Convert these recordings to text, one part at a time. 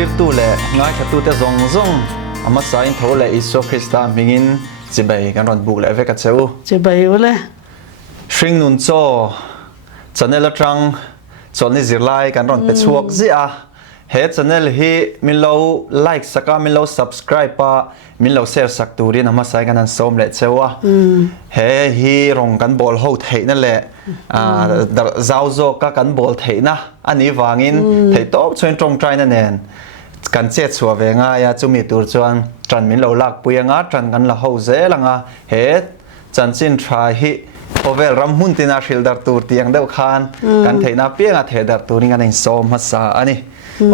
thir tu le ngai kha tu te zong zong ama sain tho le iso Krista mingin chibai kan ron buk le ve ka cheu chibai ole shring nun cho channel atang choni zirlai kan ron pe chuak zia he channel hi min lo like saka min lo subscribe pa min lo share sak turin ama sai kan an som le chewa he hi rong kan bol ho thei na le zau zo ka kan bol thei na ani wangin thei top choin tong trai na nen kan che chua ve nga ya chumi tur chuan tran min lo lak puyanga tran kan la ho ze langa he chan chin trai hi ovel ram hun tina shil dar tur tiang deuh khan kan theina pianga the dar turing an in som ma sa ani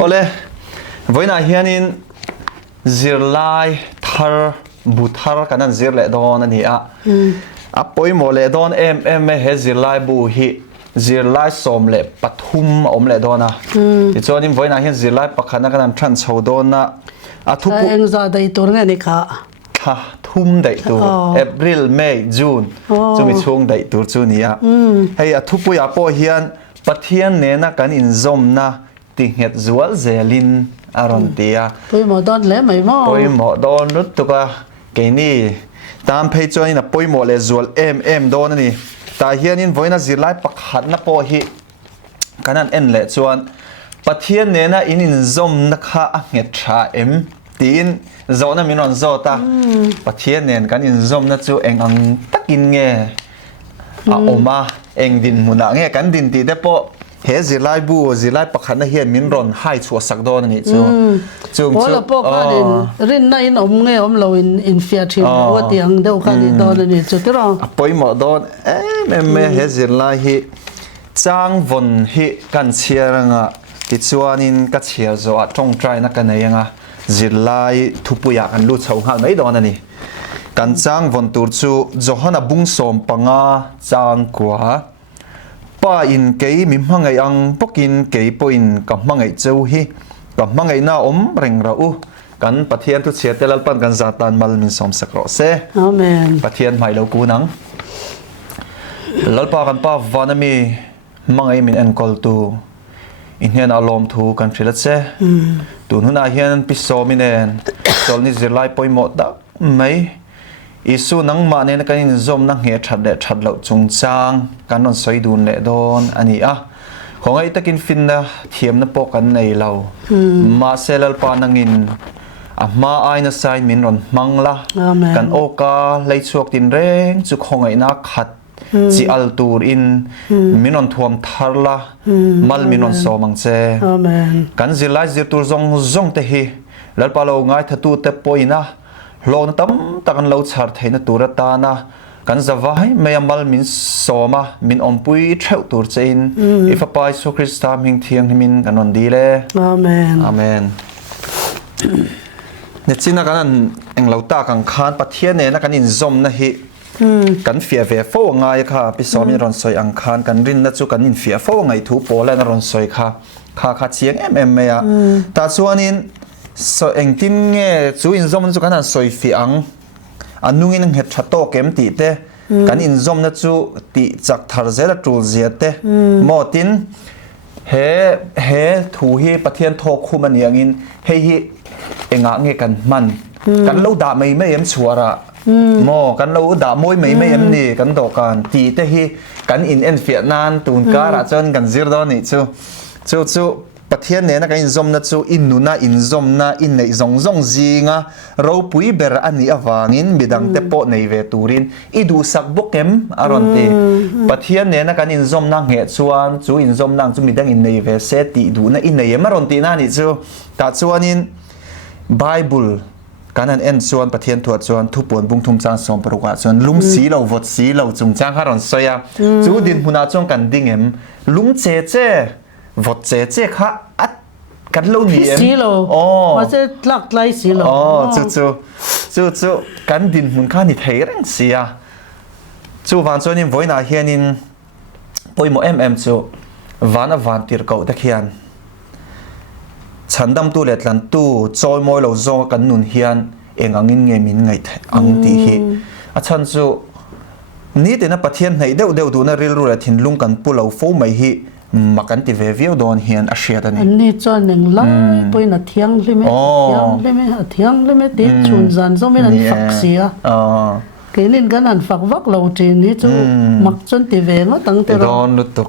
ole voina hianin zirlai thar buthar kanan zir le don ani a poi mo le don em he zirlai bu hi zirlai som le pathum om le dona ti chonin voina hian zirlai pakhana kanan than chho don na a thupu engza dai tur nge ni kha thum dai tur April May June chumi chung dai tur chu nia hei a thupu ya po hian Pathian Nena kan Inzawmna ti Nghet zual zelin aron tia poi mo don le mai mo poi mo don nut tuka ke ni tam phei choni na poi mo le zual em don ani ta hianin voina zirlai pakhat na po hi kanan en le chuan Pathian Nena in Inzawmna kha a Nghet tha em tin zona min ron zota Pathian nen kan Inzawmna chu eng ang takin nge a oma eng din muna nge kan din ti de po he zirlai bu zirlai pakhat na hian min ron hai chu sak don ani chu chung chu ola po ka din rin na in nge lo in fiat hin wa tiang deuh kha ni don ani chu tiro apoi mo don me he zirlai hi chang von hi kan chiaranga ti chuanin ka chiar zo a tong trai na kan anga zirlai thupuya kan lu chho hal mai don ani kan chang von tur chu johana bung som panga chang kwa pa in kei mi hmangai ang pokin kei poin ka hmangai cheu hi ka hmangai na om reng ra u kan Pathian tu chia telal pan kan zatan mal min som sakro se amen Pathian mai lo ku nang lalpa kan pa vanami mangai min en kol tu in hian alom thu kan thilat se tu huna hian pisominen solni zirlai poimo da mai isu nang ma ne kan Inzawmna nge that lo chungchang kan non soi dun le don ani a khongai takin finna thiam na po kan nei lo ma selal pa nangin a ma aina sign min ron mangla kan oka leichuak tin reng chu khongai na khat chi altur in minon thuam tharla mal minon somang che amen kan zirlai zirtur zong te hi lalpa lo ngai thatu te poina lon tam takan lo char theina turata na kan zawai meyamal min soma min ompui theu tur chein ifa pai so Krista ming thiang min kanon dile amen nechina kanan englauta kan khan Pathian Nena kan Inzawmna hi kan fia ve fo ngai kha pisomi ron soi ang khan kan rin na chu kan in fia fo ngai thu pola na ron soi kha chiang me ya ta chuanin so engtin nge chu Inzawmna chu kan an soi fi ang anungin Nghet thato kem ti te kan Inzawmna chu ti chak thar zela tul zia te motin he thu hi Pathian thok khum ani angin hi enga nge kan man kan lo da mai em chuara mo kan lo da moi mai em ni kan do kan ti te hi kan in en fiat nan tun kara chon kan zir do ni chu Pathian Nena kan Inzawmna chu in nuna Inzawmna in nei zong zinga ro pui ber ani awangin bidang te po nei ve turin idu sak bokem aron te Pathian Nena kan Inzawmna nge chuan chu Inzawmna chu midang in nei ve se ti du na in nei maron ti na ni chu ta chuanin Bible kanan en chuan Pathian thuat chuan thupon bung thum chang som paruka chuan lung si lo vot si lo chung chang haron soya chu din huna chong kan dingem lung che vot che kha at kan lo ni em si lo ma che lak lai si lo chu kan din hun kha ni thei reng sia chu van chuan in voina hianin poimo chu van tir ko ta khian chandam tu letlan tu choi moi lo zo kan nun hian engangin nge min ngai ang ti hi a chan chu ni te na Pathian nei deuh du na ril ru la thin lung kan pu lo fo mai hi มากันติเววิวโดนเฮียนอาเชียตัน อั นี่ นนี้จอนหนึ่งลังไปน่ะเที่ยงเลยไหมเที่ยงเลยไหมเที่ยงเลยไหมติดชุนจันทร์ไม่นั่นฝักเสียกินกันนั่นฝักวักเราจีนี่จูมักจนติเวงตั้งแต่โดนลุตุก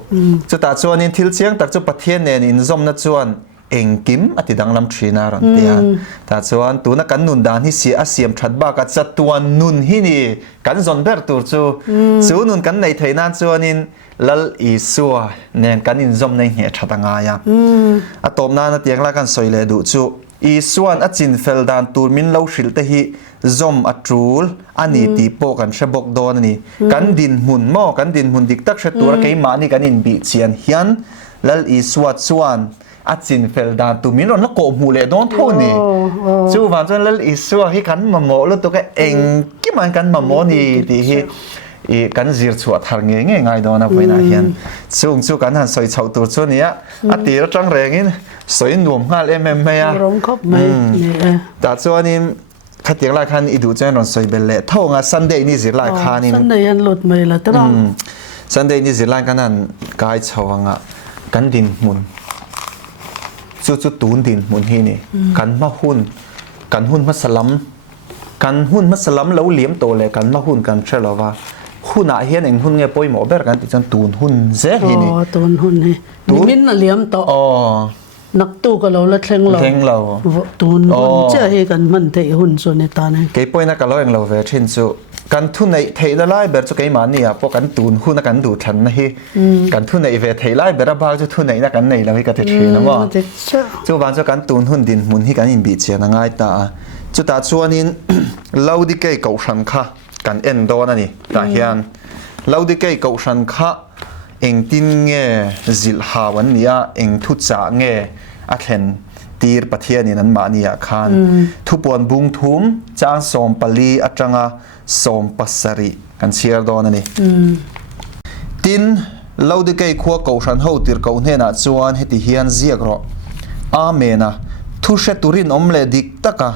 จะตัดส่วนนี้ทิลเชียงตัดจุปเทียนเนี่ยอินซอมนัดส่วนเองกิมอติดังลำทรีนารันเตียตัดส่วนตัวนักกันนุนดานที่เสียอาเซียมชัดบ้ากัดจัดตัวนุนที่นี่กันซอนเบอร์ตูจูนุนกันในไทยนั่นส่วนนี้ลลอีสัวเนี่ยกันอินซอมในเหตุชัดงายอะตอมนาเตียงละกันสอยเลดูจูอีส่วนอจินเฟลดานตูมินเลาชิลเตหิซอมอัตรูลอันนี้ตีโปกันเชบกโดนนี่กันดินหุ่นหม้อกันดินหุ่นดิกตักเชตัวเกยมานี่กันอินบีเชียนเฮียนลลอีส่วนส่วนอาจินเฟลดานตูมินรอนละโกมูเลโดนเท่านี้จู่วันจนลลอีส่วนที่กันมาโมแล้วตัวก็เองกี่มันกันมาโมนี่ที่อีกันจีร์ชัวทางเงี้ยง่ายโดนนะไปนะเฮียนจู่กันหันสอยเฉาตัวส่วนนี้อ่ะตีรจังแรงนี่สวยหนุ่มงาเอ็มไม่อะร้องครบไม่แต่ส่วนนี้ขัดยังไรคันอีดูเจนรอนสวยเบลเล่เท่ากับซันเดย์นี่สิไรคันนี่ซันเดย์ยันหลุดไม่ละตรังซันเดย์นี่สิไรกันนั่นกายชาวงะกันดินมุนจู่ตูนดินมุนที่นี่กันมาหุ่นกันหุ่นมัสลัมกันหุ่นมัสลัมแล้วเลี้ยมโตเลยกันมาหุ่นกันเชื่อเราว่าหุ่นอาเฮียนเองหุ่นเงี้ยป่วยหมอเบอร์กันติดจนตูนหุ่นเสียที่นี่ตูนหุ่นนี่มินเลี้ยมโตนักตู้ก็เราละเทงเราตูนหุ่นเจ้าเฮกันมันเทหุ่นส่วนในตาเนี่ยเกี่ยป่วยนักก็เราเองเราเวทชินสุกันทุนในเทยไล่เบอร์จะเกี่ยมันนี่อ่ะพวกกันตูนหุ่นนักกันดูทันนะฮีกันทุนในเวทเทยไล่เบอร์บ้าจะทุนในนักกันในเราให้กันเทนะว่าจู่วันจะกันตูนหุ่นดินมุนให้กันอินบีเชียนง่ายตาจุดตาชวนินเราดิเกยเก่าชันค่ะกันเอ็นโดนั่นนี่ตาเฮียนเราดิเกยเก่าชันค่ะเองตินเงจิลฮาวันนี้เองทุจ่าเงอาเห็นตีร์ประเทศนี้นั้นมานี่คานทุบวนบุงทุมจางสมปลีอัจงาสมปัสริกันเชียร์โดนนี่ตินเราดิเกยขัวเก่าชันเฮาตีร์เก่าเนน่ะจวนเฮติเฮียนเจียกรออาเมนะทุเชตุรินอมเลดิกตะกะ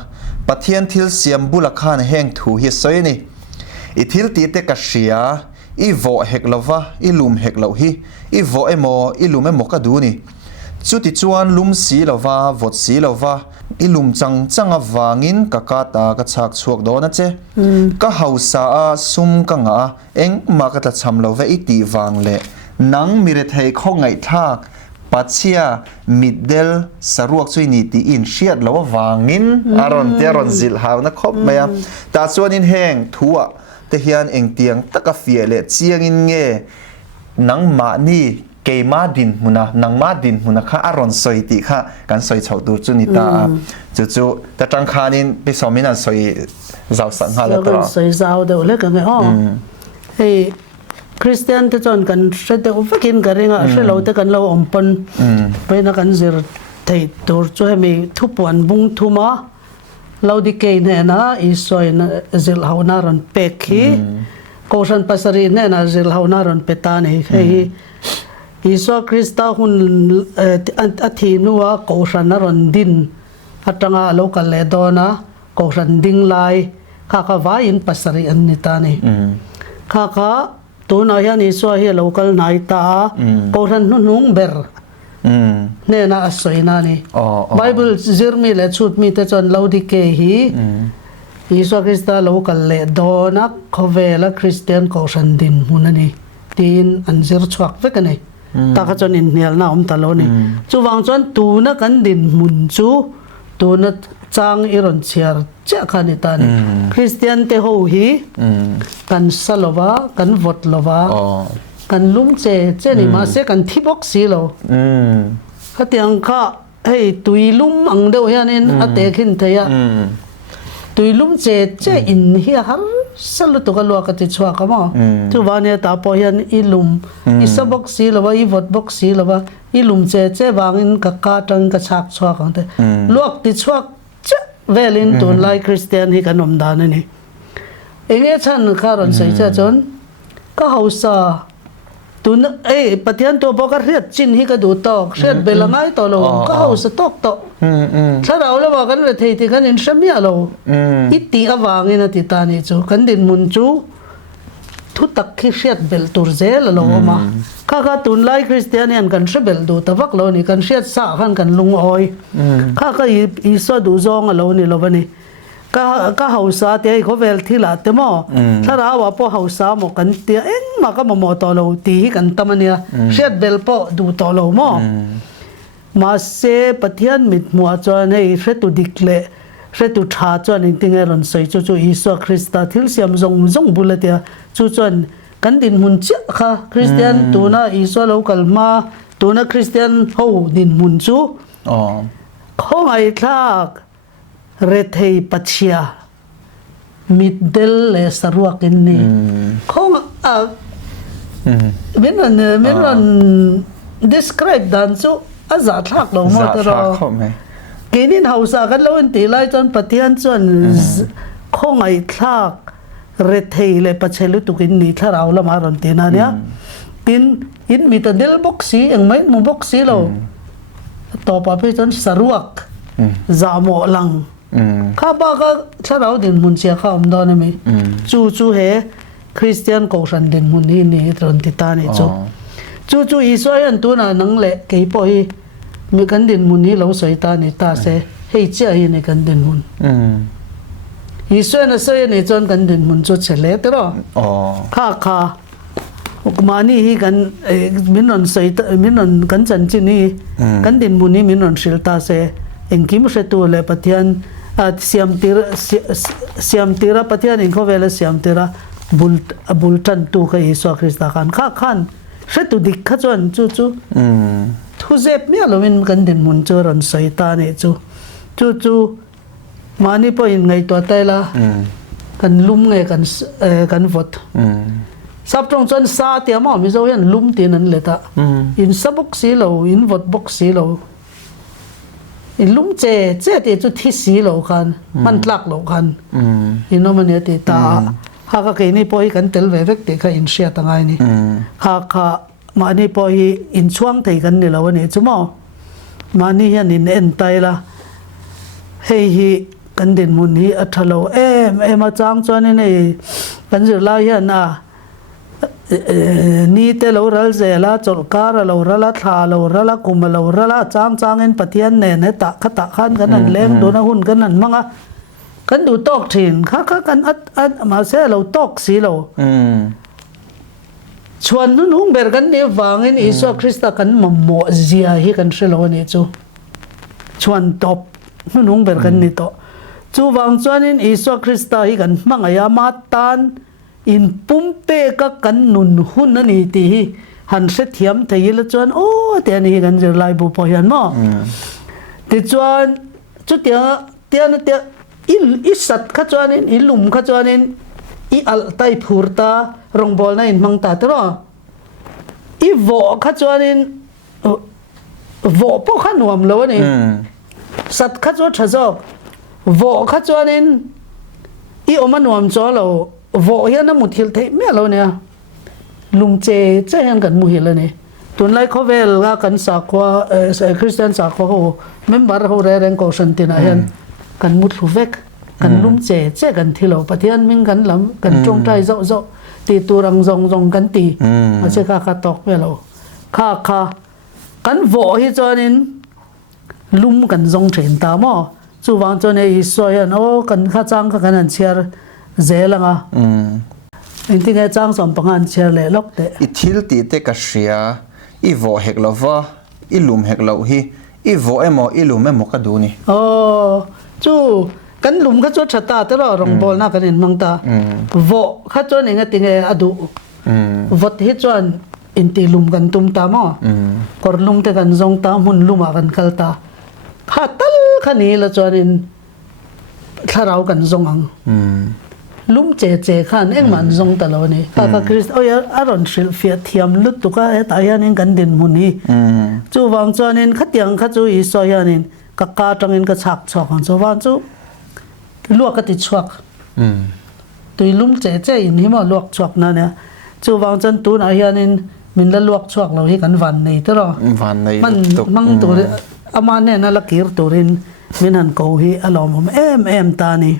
ปัทยันทิลเสียมบุลคานแห่งถูฮิสอยนี่อิทิลตีเตกัสเชียอีโวเฮกลาวะอีลุมเฮกลาวฮีอีโวเอโมอีลุมเอโมกะดูนี่จุดที่จวนลุมสีลาวะวดสีลาวะอีลุมจังวางินกะกาตากะชักชวกโดนะเจกะเฮาซาซุมกะงาเอ็งมากะตะชำลาวะอีตีวางเลนังมีเรไทข้องไงทักปัจเจียมิดเดลสรวกช่วยนิติอินเชียดแล้ววางินอารอนเตรอนซิลฮาวนะครบไหมอ่ะตาส่วนอินแห้งทัวแต่เฮียนเองเตียงตะกะเฟียเลเจียงอินเงนังมานี่เกมาดินมุนะนังมาดินมุนะค่ะอารอนสอยติค่ะกันสอยเฉาตูจุนิตาจู่แต่จังคานินไปสอมินันสอยเจ้าสังหารแล้วตลอดสอยเจ้าเดี๋ยวเล็กกันไงอ๋อเฮ้คริสเตียนที่จนกันเสด็จอุปกินกันเองอ่ะเสเราแต่กันเราอมปนไปนักกันจะไทยตัวช่วยมีทุบวันบุ้งทุมาเราดิเกย์เนี่ยนะอีสอยนะจิลฮาวนารันเปกฮีโกชันปัสรีเนี่ยนะจิลฮาวนารันเปตานี่เฮ้อีสอคริสต์หุ่นอาทิตย์นัวโกชันนารันดินอัตงาโลกัลเลดอนะโกชันดิงไลข้าข้าวายินปัสรีอันนี้ตานี่ข้าตัวนายนี่สวยเฮโลกัลนายตาโกชันนุ่งเบอร์เนี่ยนะสวยนะนี่ไบเบิลจิรมีเลชุดมีแต่จนเราดิเกฮีอีสวคริสต์โลกัลเลดอนักเขาเวลคริสเตียนโกชันดินมุนันนี่ตีนอันจิรชวักเวกันนี่ตาก็จนอินเนียลนะตลอดนี่จู่วางจนตูนักกันดินมุนจูตูนักจางอิรอนเชียร์เจ้าขันตานี่คริสเตียนเตโฮฮีกันสลวะกันวดลวะกันลุมเจนี่มาเสกันที่บ็อกซี่โลเขาเตียงข้าเฮ้ยตุยลุมอังเดียวเฮียนี่อาเตขินเทียตุยลุมเจอินเฮียฮัลสลุตุกันลัวกันติดชัวกันมั้งจู่วันนี้ตาพอเฮียนอีลุมอีสบ็อกซี่ลวะอีวดบ็อกซี่ลวะอีลุมเจวางอินกับกาตังกับชักชัวกันเตลวกติดชัวเจเวลินตุนไลคริสเตียนที่กันนมดานนี่เองฉันข้ารันใส่เจ้าจนก็เฮาซาตุนปฏิญตัวบอกกันเรียดจินที่กระดูตอกเรียดเบลง่ายต่อเราก็เฮาสตอกต่อถ้าเราเลยบอกกันเลยที่กันอินสมีเราอิตีอวางอินติตานี่จูกันดินมุนจูทุ thu tak khi siat bel tur zel lo ma kha tun lai Christianian kan se bel du tawak lo ni kan siat sa khan kan lung oi kha I so du zong lo ni lo bani ka hausa te ko vel thila te mo thara wa po hausa mo kan te en ma ka mo to lo ti kan tamania siat bel po du to lo mo ma se Pathian mit mua chuan hei hretu dikle hretu tha chuan in tinge ron soi chu Isu Krista thil siam zong bulatia chu chuan kan din mun cha kha Christian tuna Isu local ma tuna Christian ho din mun chu khong ai thak rethei pachia middel le saruak in ni khong a min describe dan chu aza thak lo mo taro kinin hausa kan lo in ti lai chon Pathian chon khong ai thak rethei le pachelu tukin ni tharau la maron tina nia tin in mitadel boxi engmai mu boxi lo to pa pe chon saruak zamo lang kha ba ka tharau din mun sia kha om don mi chu he Christian ko san din mun ni tron ti ta ni chu Israel tu na nang le ke po hi mi kan din mun hi lo soi ta ni ta se hei cha hi ni kan din mun Israel na soi ni chon kan din mun chu chele te ro kha ukmani hi kan minon soi minon kan chan chi ni kan din mun ni minon sil ta se engkim se tu le Pathian siam tira Pathian in ko vela siam tira bultan tu ka Isu Krista khan se tu dik kha chon chu thu zep mi alomin kan din mun chu ron soi ta ni chu mani po in ngai to taila kan lum ngai kan vot sap trong chon sa tia ma mi zo yan lum tin an leta in sabuk si lo in vot box si lo in lum che ti chu thi si lo khan man tlak lo khan in no man ti ta ha ka ke ni po hi kan tel ve vek te kha in sia ta ngai ni kha mani po hi in chuang thei kan ni lo ni chumo mani hian in en taila hei hi kan din mun hi athalo em a chang chuan ni kan zir la hian ni te lo ral zela chol kar lo rala tha lo rala kum lo rala chang en Pathian ne ta khata khan kan an leng do na hun kan an manga kan du tok thin kha kan at ma se lo tok si lo chuan nu nung ber kan ni wangin Isu Krista kan mammo zia hi kan shelo ni chu chuan top nu nung ber kan ni to chu wang chuan in Isu Krista hi kan mangaya ma tan in pumpe ka kan nun hun ani ti hi han se thiam thei la chuan te ni kan zir lai bu po hian mo ti chuan chu tia i sat kha chuan in ilum kha chuan in I al tai phurta rongbol na in mangta tro I vo kha chuan in vo po khan nuam lo ni sat kha chu thazok vo kha chuan in I omanuam cho lo vo hian na muthil thei me lo ne lum che hian kan mu hil ani tun lai khovel ga kan sa khwa Christian sa khwa ho member ho re reng ko santina hian kan mut lu vek kan lum che kan thilo Pathian ming kan lam kan trong trai zo ti turang zong kan ti ma che kha tok pe lo kha kan vo hi chuan in lum kan zong chen ta mo chu wang chuan ei so hian kan kha chang kha kan an chiar zelanga in tinga chang som pangan chiar le lok te I thil ti te ka ria I vo hek lova I lum hek lo hi I vo emo I lum emo ka du ni chu kan lum kha chu thata te ro rong bol na kan in mangta vo kha chu ni nga tinge adu vot hi chuan in ti lum kan tum ta mo kor lum te kan zong ta mun luma kan kalta kha tal khani la chuan in tharau kan zong ang lum che khan eng man zong ta lo ni ka Christ aron shil fia thiam lut tu ka ta hian in kan din mun hi chu wang chuan in khatiang kha chu I so hian in ka tang in ka chak chok han chu wang chu luak ka ti chuak tui lum che in hi ma luak chuak na ne chu wang chan tu na hian in min la luak chuak lo hi kan van nei te ro van nei mang tu ama ne na la kir turin min han ko hi alom em ta ni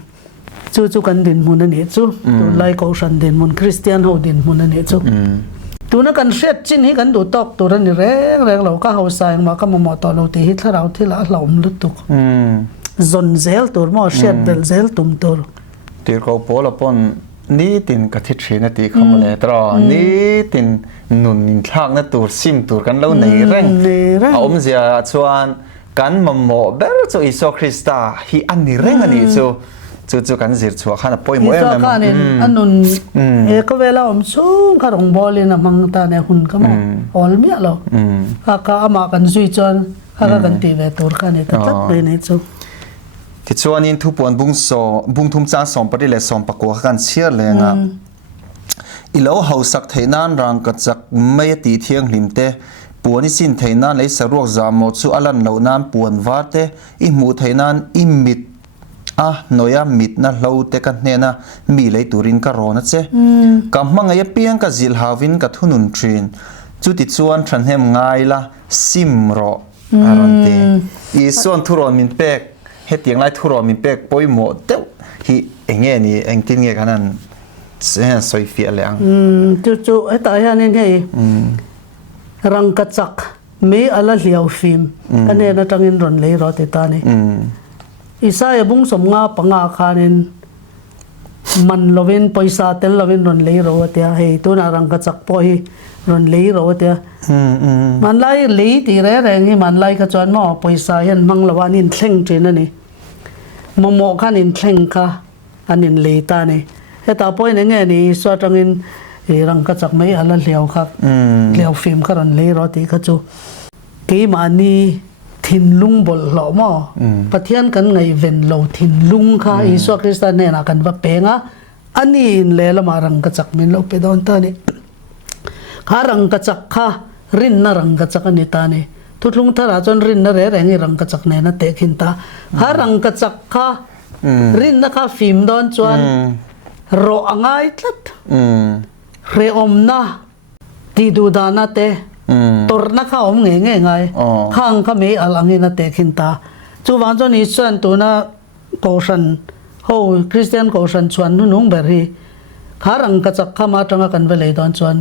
chu kan din mun ani chu tu lai ko san din mun Christian ho din mun ani chu tu na kan shet chin hi kan du tok tu ran ni reng lo ka ho sai ma ka mo to lo ti hi tharau thila hlom lut tuk zon zel tur mo shet bel zel tum tur ti ko pola pon ni tin ka thi thina ti khamale tra ni tin nun in thak na tur sim tur kan lo nei reng a om zia chuan kan mammo ber chu iso Krista hi an ni reng ani chu kan zir chu khana poi mo em na anun e ko vela om chung ka rong bolin amang ta ne hun ka mo ol mi alo ka ama kan zui chon ka kan ti ve tur ka ne ta tat be ne chu ti chuan in thu pon bung thum cha som pari le som pakwa kan chiar lenga ilo hausak theinan rang ka chak mai ti thiang hlimte puani sin theinan le saruak zamo chu alan lo nan puan wate I mu theinan I mit noya mit na hlote ka hnena mi le turin ka rona che kam manga ya piang ka zil hawin ka thunun trin chu ti chuan than hem ngai la simro aronte I son thuron min pek he tiang lai thuron min pek poimo te hi enge ni engtin nge kanan soi fi leang chu eta ya ne nei rang ka chak me ala hliau fim kane na tangin ron le ro te ta ni Isaya bung som nga panga khanin man lovin paisa tel lovin ron le ro tia he tu na rang ka chak po hi ron le ro tia man lai le ti re reng hi man lai ka chon mo paisa yan mang lawan in thleng trin ani momo khan in thleng kha anin le ta ni he ta poi ne nge ni so tangin rang ka chak mai ala hliau kha hliau fim kha ron le ro ti kha chu ke mani thin lung bol lo mo pathian kan ngai ven lo thin lung kha Iso Krista Nena kan va penga ani in le la marang ka chak min lo pe don ta ni kha rang ka chak kha rin na rang ka chak ani ta ni thutlung thara chon rin na re reng rang ka chak ne na te khin ta kha rang ka chak kha rin na kha fim don chuan ro angai tlat re om na ti du da na te tor na kha om nge ngai khang kha me alangina te khin ta chu wang chon I chuan tu na kosan ho Christian kosan chuan nu nung ber hi kharang ka chak kha ma tanga kan ve le don chuan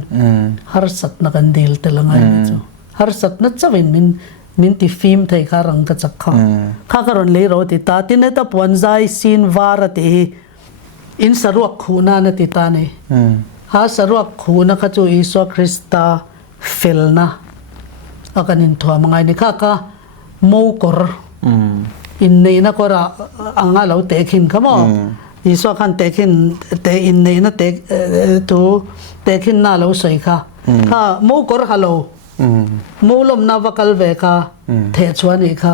har sat na kan dil te langai chu har sat na chawin min ti film thei kharang ka chak kha karon le ro ti ta tin ta puan zai sin war ti in saruak khuna na ti ta ne ha saruak khuna kha chu Iso Krista felna akanin thwa mangai ni kha ka mo kor in Nena kora anga lo te khin khamo Iso khan te khin te in Nena te tu te khin na lo soi kha mo kor halo mo lom na vakal ve kha the chuani kha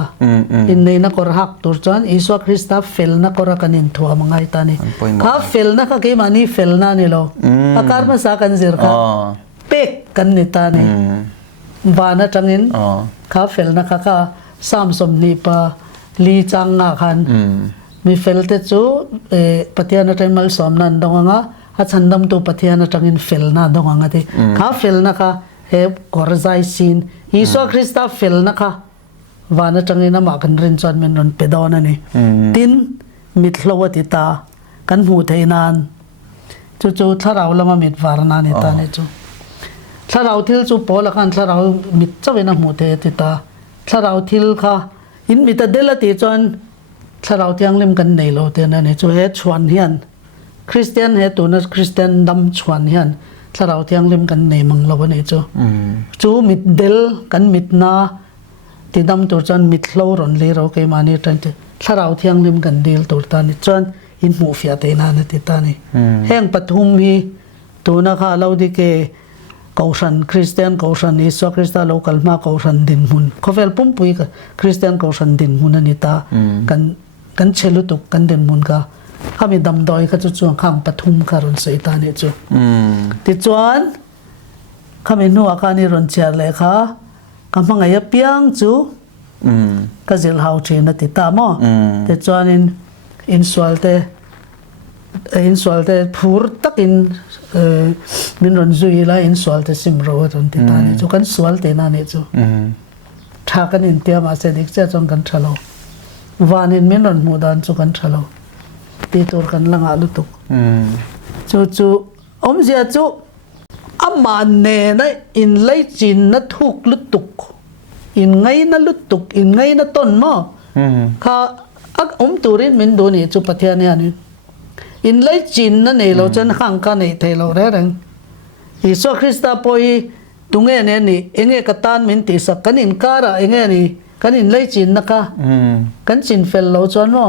in Nena kor hak tur chuan Iso Krista felna kora kanin thwa mangai ta ni kha felna kha ke mani felna ni lo akar ma sa kan zir kha pek kan ni ta ni vana tangin kha felna kha samsom ni pa li chang nga khan mi felte chu Pathian atai Malsawmi donganga a chandam tu Pathian atangin felna donganga te kha felna kha he korzai sin Iso Krista felna kha vana tangin ma kan rin chan men ron pedona ni tin mitlowati ta kan mu theinan chu tharau lama mit varna ni ta ni chu tharau thil chu pola khan tharau mit chawena mu the ti ta tharau thil kha in mi ta dela ti chuan tharau tiang lim kan nei lo te na ni chu he chuan hian Christian he tu na Christian dam chuan hian tharau tiang lim kan nei mang lo ni chu mit del kan mit na ti dam tur chuan mit hlo ron le ro ke mani tan te tharau tiang lim kan dil tur ta ni chuan in mu fia te na na ti ta ni heng pathum hi tu na kha lo di ke kausan Christian kausan Iso Krista local ma kausan din mun khovel pumpui ka Christian kausan din mun ani ta kan chelu tuk kan din mun ka kami dam doi ka chu khang pathum ka ron sei ta ne chu ti chuan kami nu akani ron chiar le kha kamanga ya piang chu ka zil hau thina ti ta mo ti chuan in sualte phur takin min ron zui la in sualte simro ron ti ta ni chu kan sualte na ne chu tha kan in tia ma se dik cha chong kan thalo wanin min ron mu dan chu kan thalo ตีตัวกันลังอาลุตุกจู่อมเสียจู่อามาเนนะอินไลจินนัทุกลุตุกอินไงนัลุตุกอินไงนัต้นมอข้าอมตูรินมินดูนี่จู่ปะเทียเนี่ยนี่อินไลจินนั่นเองเราจะข้างกันนี่เทเราเรื่องอิสุคริสต์ปอยตุงเงี้ยนี่เองก็ตานมินติสักกันอินการะเองนี่กันอินไลจินนะคะกันจินเฟลเราจวนมอ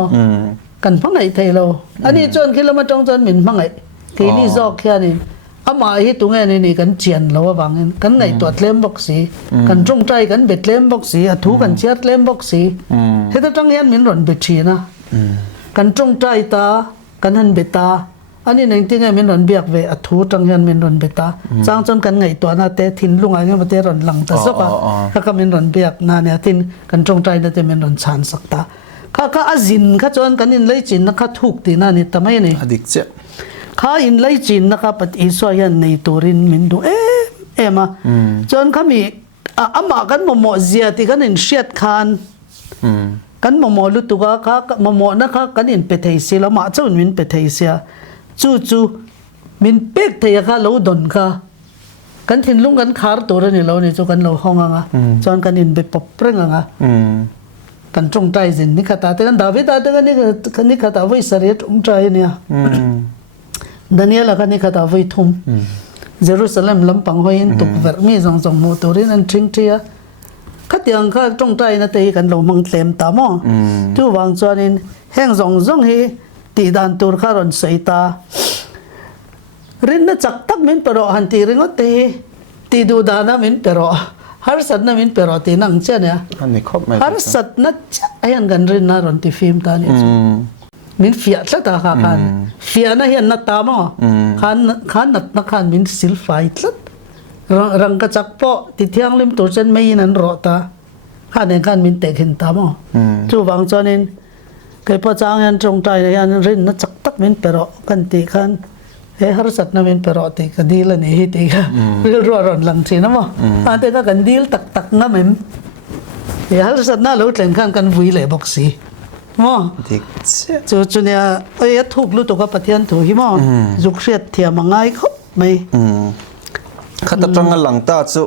กันพังไงเทเราอันนี้จวนคิดแล้วมาจงจวนมินพังไงทีนี้จอกแค่นี้อามาฮิตุงเงี้ยนี่กันเจียนเราว่าบางกันไงตัวเล่มบอกสีกันจงใจกันเบ็ดเล่มบอกสีถูกันเชียดเล่มบอกสีเฮ้ยแต่จังเงี้ยมินหล่นเบ็ดชีนะกันจงใจตากันหันเบตาอันนี้หนึ่งที่ไงมินรอนเบียกเวอทูจังยันมินรอนเบตาจ้างจนกันไงตัวน่าเตะทินลุงอะไรเงี้ยมาเตะรอนหลังตาสักอ่ะข้าก็มินรอนเบียกน่าเนี่ยทินกันจงใจน่าเตะมินรอนชานสักตาข้าอาจินข้าจนกันอินไลจินนะข้าถูกตีน่านี่ทำไมนี่อดิกเจ้ข้าอินไลจินนะข้าปฏิสวยันในตัวรินมินดูมาจนข้ามีอามากันโมเสียติกันอินเชียดคานกันโมลุตุกะข้าโมนะคะกันอินเปเทเสียละมาเจ้ามินเปเทเสียจู่มินเป็กเทียข้าเราดนข้ากันทิ้งลุงกันคาร์ตัวนี่เราเนี่ยจกันเราห้องอ่ะจนกันอินไปปบเปร่งอ่ะกันจงใจสินี่ข้าตาแต่กันดาวิดาแต่กันนี่ข้าตาไว้เสรีจงใจเนี่ยดานิเอลกันนี่ข้าตาไว้ทุ่มเยรูซาเล็มลำปังหอยตุกเวรมีสองมูตัวนี้นั่นทิ้งเทียข้าเตียงข้าจงใจนะเตะกันเรามังเต็มตามอจู่วางจวนอินแห้งสองฮีตีดานตัวข้ารอนใส่ตารินน่ะจักตักมินเปรอหันตีริงก็ตีดูดานะมินเปรอฮาร์สัตนะมินเปรอตีนังเช่นเนี่ยฮาร์สัตนะไอ้ยันกันรินน่ะรอนตีฟิล์มตาเนี่ยมินเฟียตละตาขันเฟียนะเห็นนัตตามอขันนัตนักขันมินซิลไฟตละรังกระจักปอติเทียงลิมตัวเช่นไม่ยินันรอตาขันเองขันมินเตะเห็นตามอจู่วางจอนินเคยพอจางยันจงใจยันรินน่ะจักตักมินเปรอกันตีขันเฮ้ฮาร์สัตนะมินเปรอตีกันดีละนี่ตีกันรัวรอนหลังทีนะมั้งอันเตก็กันดีลตักงั้นมั้งเฮ้ฮาร์สัตน่ารู้เรื่องขันกันวิ่งเลยบอกสิมั้งจู่เนี่ยไอ้ทุกลุตุกับปะเทียนถูกหิมั้งจุกเสียดเทียมง่ายเขาไม่ข้าตัดจังหลังตาจู่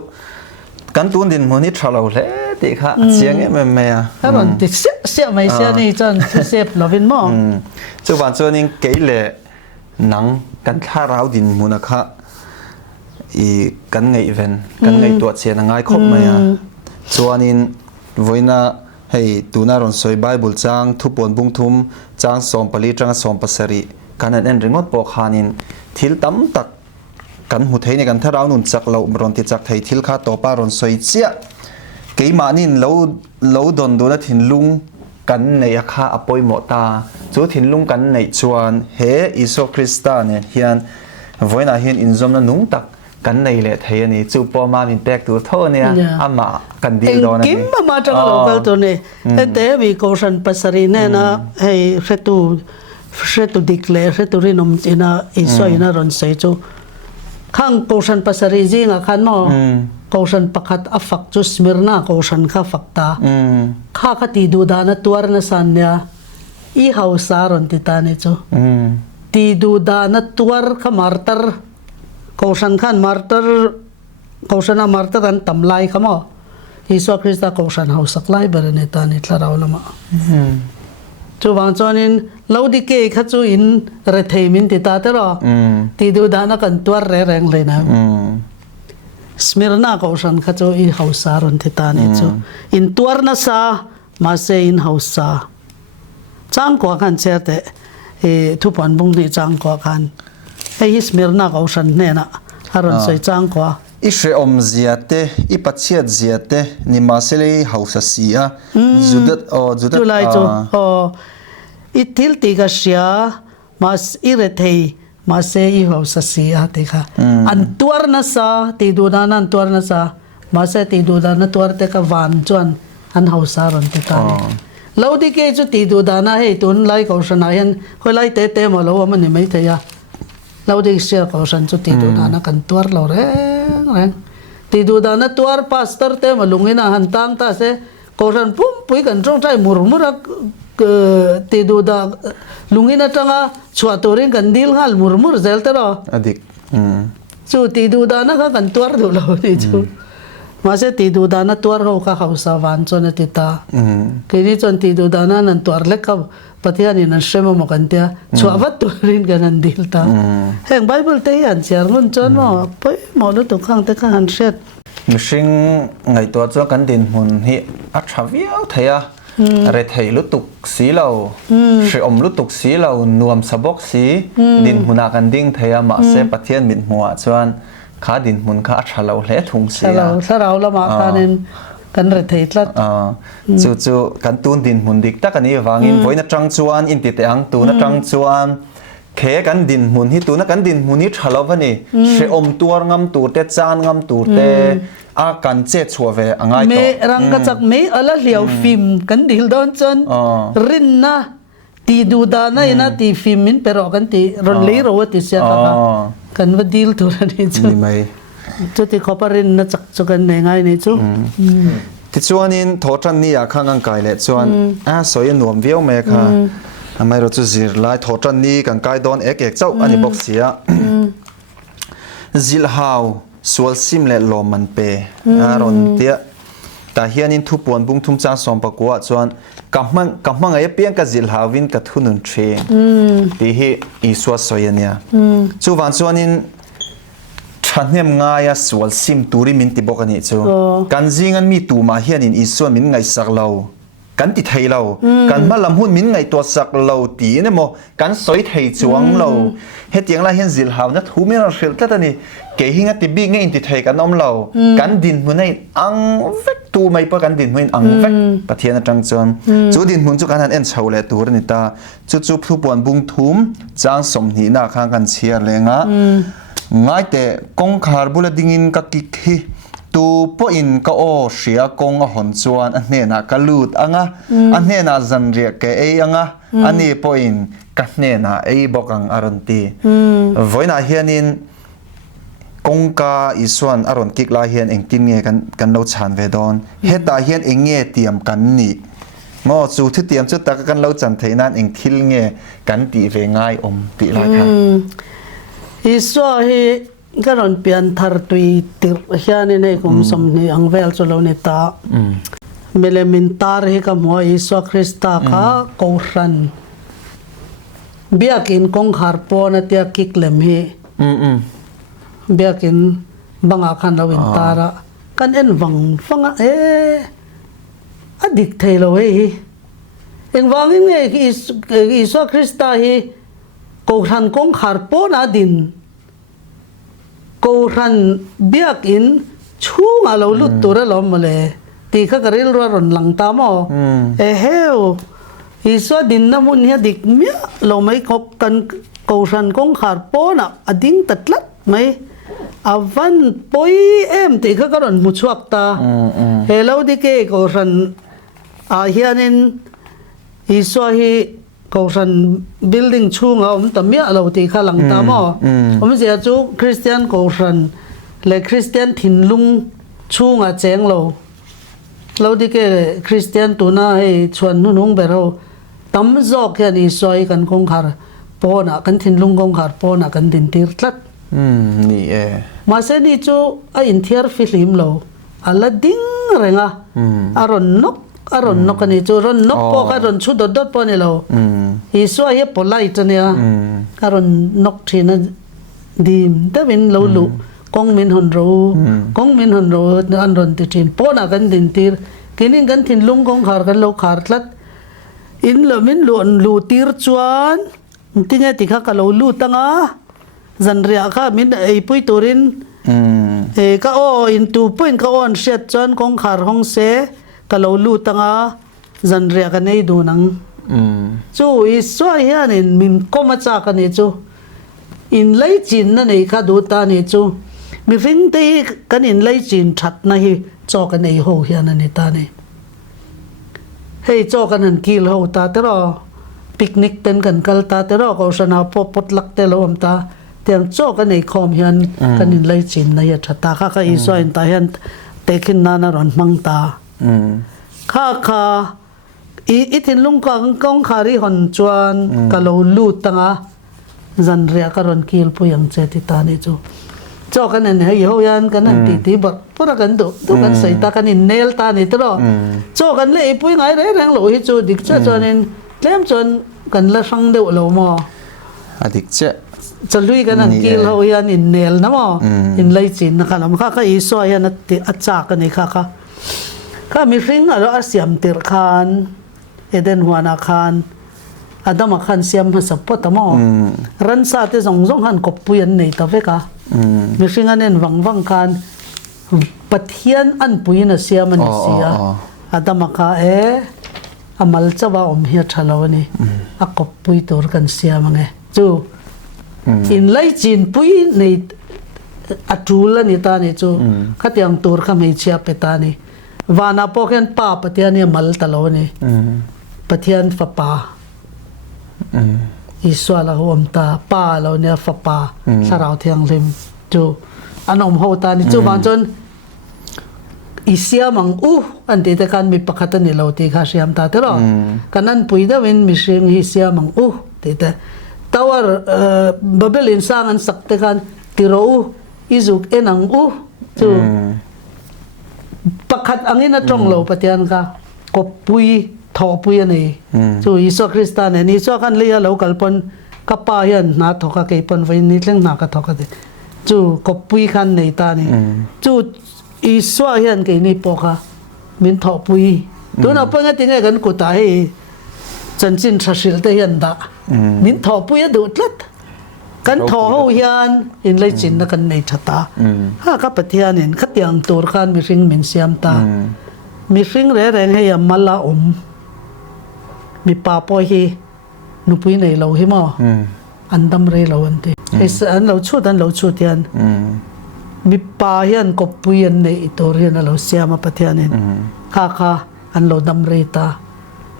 กันตุนดินมันนี่ทะเลาะเลยติค่ะเสียงเงี้ยไม่อะถ้ามันติดเสียไม่เสียนี่จนเสียบเราเป็นมั้งจู่วันส่วนนี้เกลี่ยหนังกันท่าเราดินมูนะค่ะอีกันไงอีเวนกันไงตัวเสียง่ายครบไหมอ่ะส่วนนี้วันน่ะให้ตูน่ารอนสวยไบเบิลจังทุบปนบุ้งทุ่มจังสอมปลีจังสอมปัสรีกันนั่นเรื่องว่าปกหานินทิลตั้มตักกันหุเทนี่กันท่าเราหนุนจักเรารอนติจักไทยทิลข้าต่อป้ารอนสวยเจียกี่มานินเราโดนนะทินลุงกันในอาคาอปอยหมตาจู่ทินลุงกันในชวนเฮอิโซคริสตาเนี่ยเฮียนวันน่ะเฮียนอินซอมน่ะนุ่งตักกันในเละเทียนี่จู่ปอมามินแตกตัวเท่าเนี่ยอามากันดีดอนะกิมมาจังเราเกตัวเนี่ยแต่วิโกชันปัสรีเนี่ยนะให้เสตุดิกเลเสตุรินมจีน่าอิสอยน่ารอนใส่จู่ข้างโกชันปัสรีจริงอ่ะขันมั้งโกชันปักหัดอัฟฟักจุสมิรนาโกชันข้าฟักตาข้าตีดูดานะตัวนั้นสันเนี่ยอีเฮาสารอนติตาเนี่ยจู่ตีดูดานะตัวข้ามาร์เตอร์โกชันขันมาร์เตอร์โกชันมาร์เตอร์อันตำไลข้ามั้งอิสุคริสต์โกชันเฮาสักไลเบอร์เนี่ยตาเนี่ยทลาเราละมั้งจู่วางจอนินเราดิเกย์ข้าจู่อินเรทเทมินติตาเตอร์ตีดูดานะกันตัวแรงเลยนะสมิรนาโกชันข้าจู่อีเฮาสารอนติตาเนี่ยจู่อินตัวน่ะซามาเซอินเฮาสาจังกว่ากันเชื่อแต่ทุกวันบุ้งนี่จังกว่ากันไอ้สมิรนาโกชันเนี่ยนะฮารอนใส่จังกว่าอิเชอมเซียเตอิปัจเจียเซียเตนิมาเซเลเฮาสเซียจุดจุดไลจู่อิทิลติกาเชียมาสอิเรเทมาเซอิเฮาสเซียติค่ะอันตัวน่ะซาติดูดานันตัวน่ะซามาเซติดูดานะตัวเตกวันจวนอันเฮาสารอนติตาเราดิเกจุติดูดานะให้ตุนไลเขาชนะเห็นคอยไลเตะมาแล้วว่ามันไม่เทียเราดิเสียเขาฉันจุติดูดานะกันตัวเราแรงติดูดานะตัวพาสเตอร์เตะมาลุงนะหันตามตาเสโก koran pum pui kan trong chai murmura te du da lungina tanga chua torin kan dil ngal murmur zel te ro adik chu te du da na ka kan tuar du lo ni chu ma se te du da na tuar ho ka hausa van chon ti ta ke ni chon te du da na nan tuar le ka Pathian in an shema mo kan tia chua wat torin kan an dil ta heng bible te an chiar ngun chon mo poi mo lu tu khang te kha han shet mishing ngai to cho kan din mun hi a thaviau thaya re thei lu tuk si lo she om lu tuk si lo nuam sabok si din huna kan ding thaya ma se Pathian min hua chuan kha din mun kha a thalo hle thung si a sarau la ma khanin kan re thei tlat chu kan tun din mun dik ta kan ni wangin voina tang chuan in ti te ang tu na tang chuan khe kan din mun hi tu na kan din mun hi thalo bani she om tuar ngam tur te chan ngam tur te a kan che chuave angai to me rang ka chak me ala hliau film kan dil don chon rin na ti du da na ina ti film min pero kan ti ron le ro ti sia ka kan va dil tur ani chu ni mai chu ti khoparin na chak chu kan ne ngai ni chu ti chuanin thotan ni a khang ang kai le chuan a soi nuam viau me kha amai ro chu zir lai thotan ni kan kai don ek chau ani box sia zil hau sual sim le lo man pe aron tia ta hianin thu pon bung thum cha som pa kwa chuan kamang ai piang ka zil hawin ka thunun thre ti hi iswa soyania chu wan chuanin thanem nga ya sual sim turi min ti bokani chu kan zingan mi tu ma hianin iswa min ngai sak lo kan ti thei lo kan malam hun min ngai to sak lo ti ne mo kan soi thei chuang lo hetiang la hian zil haw na thu me ro hril tlatani ke hinga ti bi nge in ti thei kan om lo kan din hunai ang vek tu mai pa kan din huin ang vek Pathian atang chon chu din hun chu kan han en chho le tur ni ta chu thu pon bung thum chang som ni na khang kan chiar lenga ngai te kong khar bula dingin ka ki khi tu po in ka o shia kong a hon chuan a hne na ka lut anga a hne na zan ria ke ei anga ani po in ka hne na ei bokang aron ti voina hianin kong ka iswan aron kik la hian engtin nge kan lo chan ve don heta hian enge tiam kan ni ngo chu thi tiam chu ta kan lo chan theinan eng thil nge kan ti ve ngai om ti la kha iswa hi garon pian thar tui tir hian nei kum som ni angvel cholo ni ta melemin tar hi ka mo iswa krista ka koran biakin kong khar po na tia kiklem hi biakin banga khan lo in tara kan en wang fanga adik thelo hi eng wangin nge iswa krista hi koran kong khar po na din koran biakin chunga lo lut tura lo male ti kha karil ro ron lang ta mo heu iswa din na mun ya dik mia lo mai kop kan koran kong khar po na ading tatlat mai avan poi em ti kha karon mu chuak ta hello dike koran a hianin iswa hi koran building chunga tamia lo ti kha lang ta mo zia chu Christian koran le Christian thinlung chunga cheng lo dike Christian tuna hei chuan nung bero tam zok ya ni soi kan kong khar pona kan thinlung kong khar pona kan din tir tlat ni ma se ni chu a in thiar film lo ala ding renga aron nok ani chu ron nok po ka ron chu dot po ni lo iswa ye polite ania aron nok thina dim ta bin lo lu kong min hon ro an ron ti thin po na kan din tir kinin kan thin lung kong khar kan lo khar tlat in lo min lu tir chuan tinga ti kha ka lo lu tanga zan ria kha min ei pui turin ka o in tu point ka on shet chuan kong khar hong se ka lo lu tanga zan ria ka nei du nang chu iswa hian in min koma cha ka ni chu in lei chin na nei kha du ta ni chu mi fing te kan in lei chin that na hi cho ka nei ho hian ani ta ni hei cho kan han kil ho ta te ro picnic ten kan kal ta te ro ko sana pot lak te lo am ta tiang cho ka nei khom hian kan in lei chin na ya tha ta kha iswa in ta hian tekin na ron mang ta ข้าอีทินลุงกองขารีหอนจวนกะโลลูตังอ่ะจันเรียกรอนคิลปุยังเจติตานี่จูจอกันเนี่ยเฮายันกันนั่นตีบพวกกันดูกันใส่ตากันเนลตานี่ตลอดจอกันเลยปุยไงแรงโลหิจูดิกจ้าจวนเล่มจนกันละสังเดียวโลมอดิกจ้าจะลุยกันนั่นกิลเฮายันเนลนะมอเลยจินนะคะแล้วมันข้าอีสวยยันติอัจฉริกันนี่ข้ามีฟิงอะไรอาเซียมติร์คานเอเดนหัวนาคานอาดามาคันเสียมมาสับปะตะมอรันซาเตจงหันกบปุยันในตะเวกะมีฟิงอันนั้นวังคันปะเทียนอันปุยนเสียมันเสียอาดามาคาอามัลจะว่าอมเฮียทะเลานี่อากบปุยตัวกันเสียมั้งไงจูอินไลจีนปุยในอัตุลนี่ตานี่จูขัดยังตัวข้าไม่เชียเปตานี่วานาพอกันป้าปะเทียนเนี่ยมัลตะโลนี่ปะเทียนฟ้าป้าอิสวาละหัวมตาป้าเราเนี่ยฟ้าป้าสาราวเทียงริมจูอันอมหัวตานี่จูบางจนอิเสียมังอันที่แต่การมีปะคัตนี่เราตีข้าเสียมตาเท่ากันนั้นปุยดาวินมิเชียงอิเสียมังที่แต่ตัวบับเบิลินสร้างอันสักแต่การติโรอิจุกนังจูปะคัดอังอินตรงเราปะเทียนค่ะกบปุยทอปุยนี่จูอิสวคริสตานนี่อิสวกันเลียเรากัลปนกับป้ายันนาทอกะเกปนไว้นิดเล็กนักทอกะเดจูกบปุยคันในตานี่จูอิสวยันเกนี่ปอกะมินทอปุยตัวนั้นเพิ่งติงกันกุตายจันจินชัชิลเตียนดามินทอปุยดูดลัดกันทอหูยันอินเลยจินนักันในชะตาข้ากับปะเทียนเห็นขัดยังตัวกันมีริงมินเสียมตามีริงแรงให้ยามัลละมีป่าปอยฮีนุปุยในเราให้มาอันดำเรเราอันเดีไอ้สันเราชุดยันมีป่ายันกบปุยในตัวเรียนเราเสียมาปะเทียนเห็นข้าอันเราดำเรตา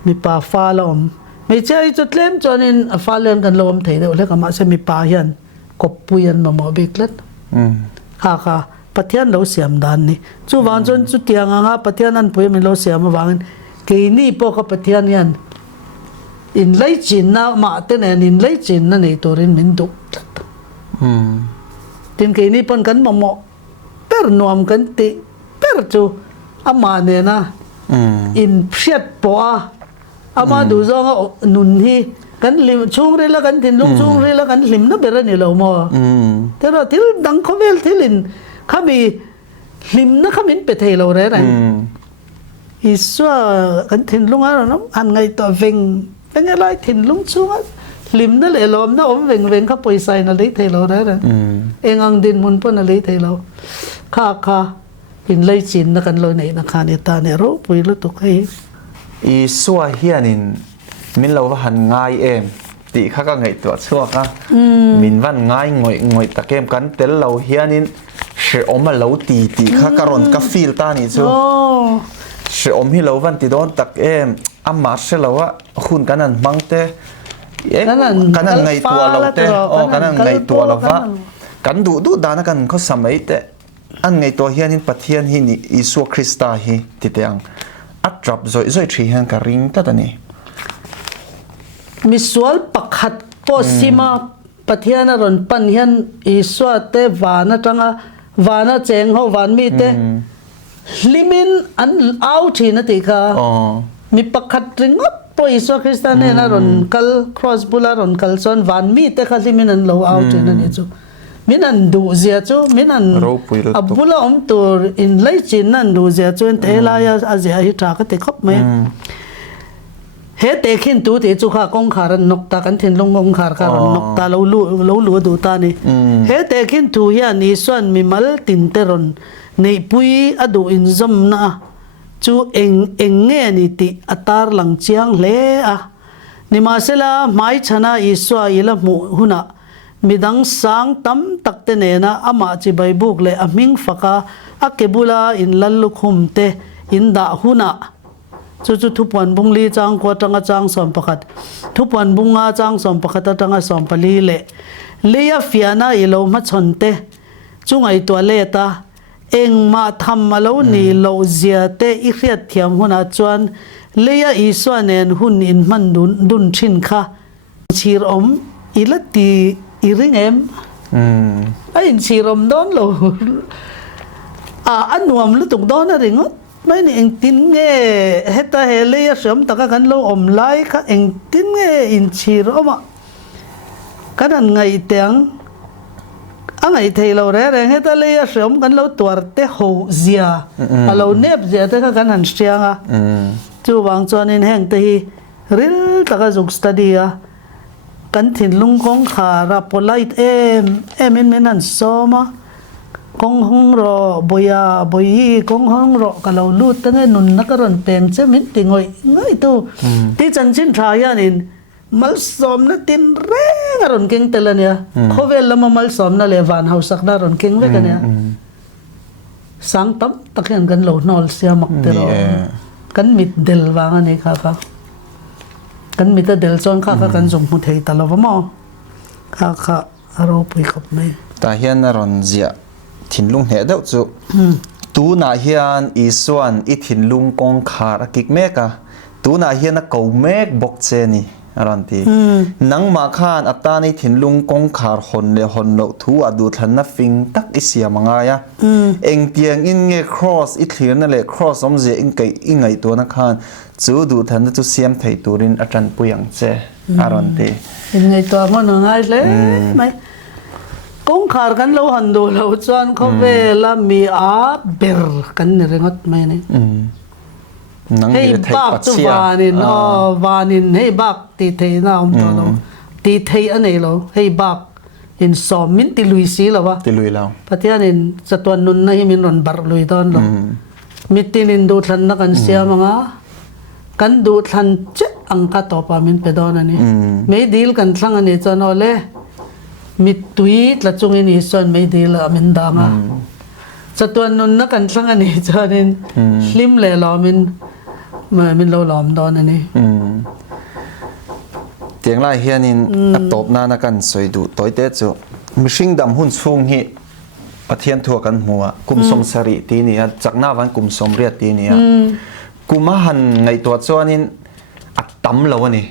มีป่าฟ้าเราไม่ใช่จุดเล่มจนอินฟ้าเลื่อนกันลมเถียเดียวแล้วก็มาเสมีป่ายันกบปุยันมาหมอบิกเล็ดค่ะปะเทียนเราเสียมดานนี่จู่วางจนจุดเตียงอ่ะปะเทียนนั้นปุยมันเราเสียมาวางเกนี่พวกปะเทียนยันอินไลจินนะมาเต้นอินไลจินนั่นในตัวรินมินดุทินเกนี่ปนกันมาหมอเปิดนวมกันติเปิดจู่อามาเนี่ยนะอินเพียดปัวอามาดูจองนุนที่กันลิมช่วงเรื่องกันทินลุงช่วงเรื่องกันลิมนับเบรนี่เราหมอแต่เราที่ดังเขาเวลที่ลินข้ามีลิมนะข้ามินเป็ดให้เราเลยนะอิสวากันทินลุงอะไรน้ำอันไงตัวเวงเป็นอะไรทินลุงช่วงลิมนั่นแหละลมนะเวงข้าปอยใส่นาฬิกาเราเลยนะเองอังดินมุนปนนาฬิกาเราข้าอินเลยจินนักันเลยในนักการเนี่ยตาเนี่ยรู้ปุยรู้ตุกให้อีสัวเฮียนินมินเราว่าหันง่ายตีข้าก็ไงตัวชัวค่ะมินวันง่ายงอยตะเกมกันเตลเราเฮียนินเชื่อมาเราตีข้าก็รอนกับฟิลตานี่ชัวเชื่อให้เราวันตีโดนตะเกมอามาเชื่อเราว่าคุณกันนั่นมังเตกันนั่นไงตัวเราเตกันนั่นไงตัวเราว่ากันดูดานักันเขาสมัยเตอันไงตัวเฮียนินปะเทียนฮินี่อิสัวคริสตาฮิติเตียงอัดจับซอยทรีฮันการิงตัดนี่มิสวลปักหัดโพสิมาปะเทียนรอนปันเฮียนอิสวาเตวานะจังวานะเจงเขาวานมีเตลิมินอันเอาทีนะติค่ะมีปักหัดริงอัพพออิสวาคริสตานเนี่ยนะรอนคัลครอสบุลารอนคัลซอนวานมีเตค่ะลิมินอันเราเอาทีนั่นนี่จูมินันดูเสียจูมินันอับบุลาตัวอินไลจินนันดูเสียจูเตลายาอาเซียฮิตราก็เตคบไหมเฮเตขินตัวเตจูข้ากงขารันนกตากันเทนลงกงขาการนกตาเราลู่ดูตานี่เฮเตขินตัวเฮียนี่ส่วนมีมัลตินเตรอนในปุยอดูอินซัมนาจูเองเงี้ยนี่ติอัตาร์หลังเชียงเละนี่มาเสละไม่ชนะอิสวาอิละมูหุนะมิดังสังตั้มตักเตเนนะอามาจิใบบุกเลยอามิงฟักอาเกบุลาอินลัลลุคุมเตอินดาหุนะจู่ทุบวันบุงลีจังกว่าจังจังสอมประคัดทุบวันบุงอาจังสอมประคัดจังสอมปลีเละเลียฟิอานาอิโลมาชนเตจุงไอตัวเลตา เองมาทำมาแล้วนี่เราเสียเตอีเรียดเทียมหุ่นอาจวนเลียอีส่วนเนนหุ่นอินมันดุนชินค่ะชีรอมอีละตีอีริงเอ็มไอ้ชีรอมดอนเราอันนวมลุตุกดอนอะไรงี้ไม่นี่เองตินเง่เฮตาเฮเลียสมตะกันเราอมไลค่ะเองตินเง่อินชีรอมกันนั่นไงเตียงอันไหนเทเราเรื่องเฮตาเลียสมกันเราตัวเตะหูเสียเราเน็บเสียเตะกันหันเสียงอ่ะจู่บางจวนแห่งที่ริลตะกันจุกสตดีอ่ะกันถิ่นลุงกงขารับพลายเอ็มนั่นซ้อมกงหงรอบอยกงหงรอกันเราลูดตั้งแต่นุ่นนักรอนเต็มเจ้ามิตรติงอยตู้ที่จันชินทรายานินมัลสอมนั่นตินเร่งรอนเก่งเตลันเนี่ยเขาเวลมามัลสอมนั่นเลวานเฮาสักดารอนเก่งเวกันเนี่ยสังตั้มตะเกียงกันเรานอลเสียมักเตลกันมิดเดลวางอันนี้ค่ะกันมิดเดลจนค่ะกันส่งมุทัยตลอดมั้งค่ะเราไปกับไม่แต่เฮียนรอนเสียถิ่นลุงเหตุจุตูน่าเฮียนอีส่วนอีถิ่นลุงกงขาดกิกเมกะตูน่าเฮียนนักเก่าเมกบกเจนี่อรันตีนังมาขานอัตตาในถิ่นลุงกงขาดคนเลหนโลทูอดูทันนับฟิงตักอิเสียมังไงเอ็งเตียงอินเงครอสอิเลียนนั่นแหละครอสอมเจอิงไกอิงไงตัวนักขานจูดูทันจูเสียมไทยตูรินอาจารย์ปุยังเจอรันตีอิงไงตัวมันง่ายเลยไหมกงขาดกันเราหันดูเราจวนเขาเวลามีอาเบรกันเนี่ยเรื่องอะไรเนี่ยให้บักตัววานินวานินให้บักตีเทน่าอมตัวเราตีเทอันไหนเราให้บักอินสอมมินติลุยสีหรอวะติลุยเราพัทยานินสตวนนุนนะให้มินรอนบาร์ลุยตอนเรามิตินินดูทันนักกันเสียมั้งอ่ะกันดูทันเจ๊อังคาตอปามินเปดอนันนี่ไม่ดีลกันทั้งอันนี้จนเอาเลยมิตุยละจงอินอิส่วนไม่ดีละมินดามาสตวนนุนนักกันทั้งอันนี้จนนินลิมเล่ลอมินมันเราล้อมตอนนี้เตียงไล่เฮียนินตบหน้านักกันสวยดูตัวเด็ดจูมิชิงดำหุ่นสูงฮีปะเทียนทัวกันหัวกุมสมสรีตีนี้จากหน้าวันกุมสมเรียดตีนี้กุมหันไงตัวจวนนินอัดตั้มเราวะนี่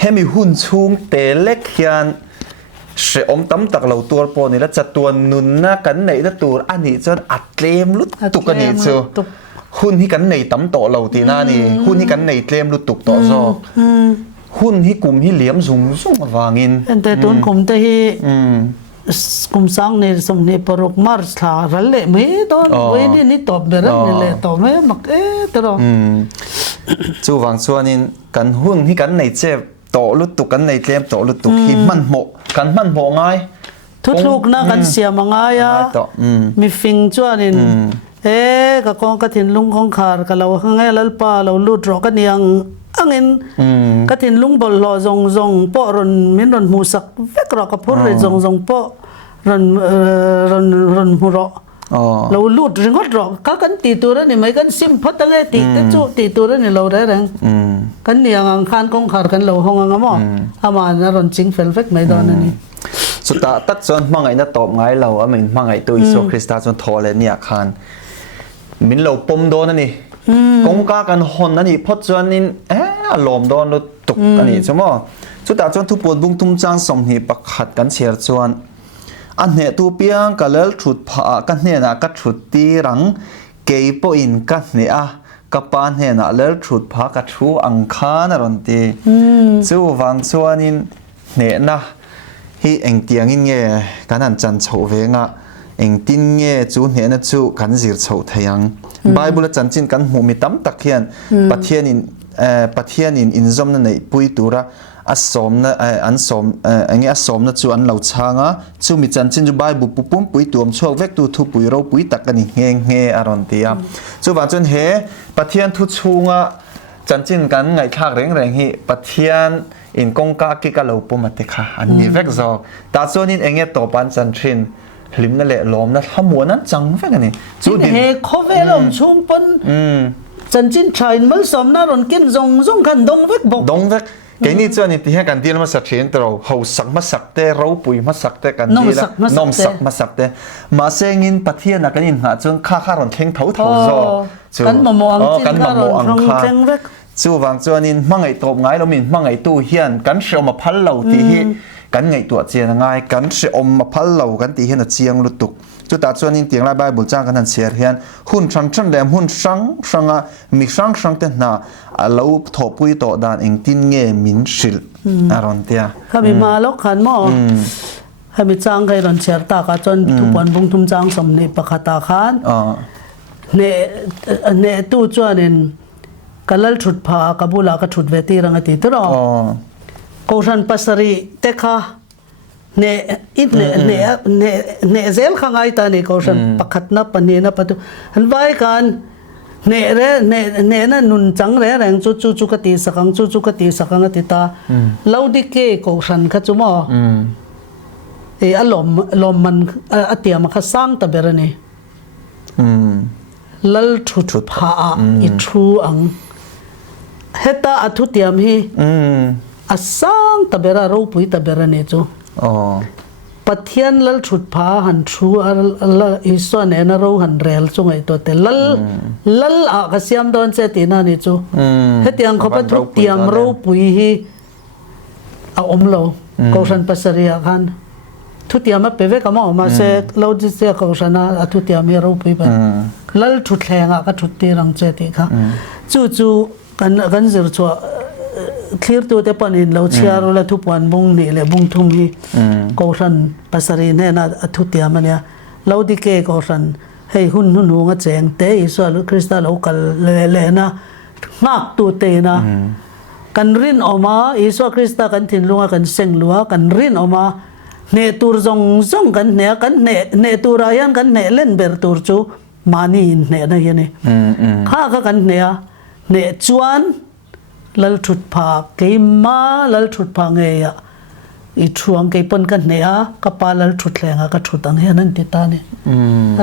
ให้มีหุ่นสูงเตเล็กเฮียนเสอมตั้มตักเราตัวปอนี่แล้วจะตัวนุนนักกันไหนแล้วตัวอันนี้จนอัดเต็มลุดตุกกันนี่จูหุ่นที่กันในตั้มโตเราตีหน้านี่หุ่นที่กันในเตรียมลุตุกต่อซอกหุ่นที่กลุ่มที่เหลี่ยมสูงสูงวางินแต่ต้นกลุ่มที่กลุ่มสังในสมัยปรกมาร์สลารัลเล่ไม่ตอนเว้ยนี่ตอบเบรนี่แหละตอบไม่มักตลอดจู่วางส่วนนี้กันหุ่นที่กันในเจ็บโตลุตุกกันในเตรียมโตลุตุกที่มันโมกันมันโมง่ายทุกๆนะกันเสียมังง่ายอ่ะมีฟิงจ้วนนี่ก็คงกระถิ่นลุงของขาดก็เราข้างไงแล้วป้าเราลุดรอกันยังอังเงินกระถิ่นลุงบอลรอจงปอรนมินรนมูสักเวกรอกับพูดเลยจงปอรนหูรอเราลุดริงก็รอกันตีตัวนี่ไม่กันซิมพัดตั้งไงแต่จู่ตีตัวนี่เราได้แรงกันยังอังคารกองขาดกันเราห้องงามอ่ะอามานะรนจิงเฟลเฟกไม่ตอนนี้สุดท้ายตัดส่วนมังไงน่ะตอบไงเราอ่ะมันมังไงตัวอิสโซคริสต์จนทอเลยเนี่ยคานมินเราปมโดนนั่นนี่กงกากันหอนนั่นนี่พอจวนนี่ลมโดนเราตกอันนี้ใช่ไหมสุดท้ายจนทุบปวดบุ้งทุ่มจางสมหีปักขัดกันเสียจวนอันเนี่ยตัวเปียงกันเลิศฉุดผากันเนี่ยนะกันฉุดตีรังเกยปอินกันเนี่ยกับปานเนี่ยนะเลิศฉุดผากันชูอังคารนตีจู่วังจวนนี่เนี่ยนะที่เอ็งเตียงนี่เงี้ยกันนั่นจันโฉเวงะเองตินเงี้ยจูเนี่ยนะจูกันจิรโฉทยังไบเบิลจันจินกันหูมีตั้มตะเคียนปะเทียนินอินซอมนั่นในปุยตัวระอัศมนะอันสมอันนี้อัศมนะจูอันเหล่าช้างอ่ะจูมีจันจินจูไบบุปุปุ้มปุยตัวมช่วงเวกตัวทุปุยเราปุยตักกันนี่เงอารอนตีอ่ะจูวันจนเฮปะเทียนทุชูงอ่ะจันจินกันไงข้าแรงฮีปะเทียนอินกงกากิกะเหล่าปุ่มมาเตค่ะอันนี้เวกซอกตาโซนินเองเนี่ยต่อปันจันทรินลิมนั่นแหละล้อมนะทำหัวนั้นจังเวกันนี่จูดิเฮโคเวลมช่วงปนจันจินชายมัลสมน่ารอนกินจงกันดงเวกบอกดงเวก cái này cho nên thì hay cần đi làm sắc chiến tàu hậu sắc mà sắc tê rau bùi mà sắc tê cần đi là nôm sắc mà sắc tê mà sẽ nhìn Pathian là cái nhìn hả chun khá khá rồi khen thấu thấu rồi cần mà mong cần mà mong khá chú vàng cho nên mang ngày tộp ngay lo mình mang ngày tu hiền cần sẽ mà phá lầu thì hi cần ngày tuột tiền ngay cần sẽ mà phá lầu cần thì hiền là chiang lụt tục chú ta cho nên tiếng lại bài bổn trang cần hành xẻ hiền hun trăng trăng đẹp hun sáng à mi sáng tên na lâu thọ bùi tọ đàn anh tin nghe min sil aron tia kami malok kan mo kami trang kay ron share ta ka chon tupan bung tum trang som ni pakata khan ne tu chuanin kalal thut pha kabula ka thut veti rang ati tro kosan pasari tekha ne zel khangai ta ni kosan pakhat na pani na patu han vai kan ne na nun chang re rang chu ka ti sakang ati ta laudi ke kosan kha chumo alom man atiam kha sang ta berani lal thut pha I thu ang heta athutiam hi asang tabera ro pui tabera ne chu Pathian lal thut pha han thu ala iso ne na ro han rel chu ngai to te lal a ka siam don che ti na ni chu hetiang kho pa thutiam ro pui hi a omlo ko san pasaria khan thutiam a peve ka ma se lo ji se ko sana athutiam hi ro pui ba lal thut thenga ka thut ti rang che ti kha chu kan zir chua clear tu te panin lo chiaro la thupan bung ni le bung thum hi ko san pasari ne na athutia mania lo dike ko san hei hun nga cheng te iso krista local le na ngak tu te na kan rin oma iso krista kan thin lunga kan seng luwa kan rin oma ne tur zong kan ne turayan kan ne len ber tur chu mani ne na yene kha kan ne chuan lal thut pha keima lal thut pha nge ya I thuang ke pon kan ne a kapa lal thut lenga ka thut ang he nan ti ta ne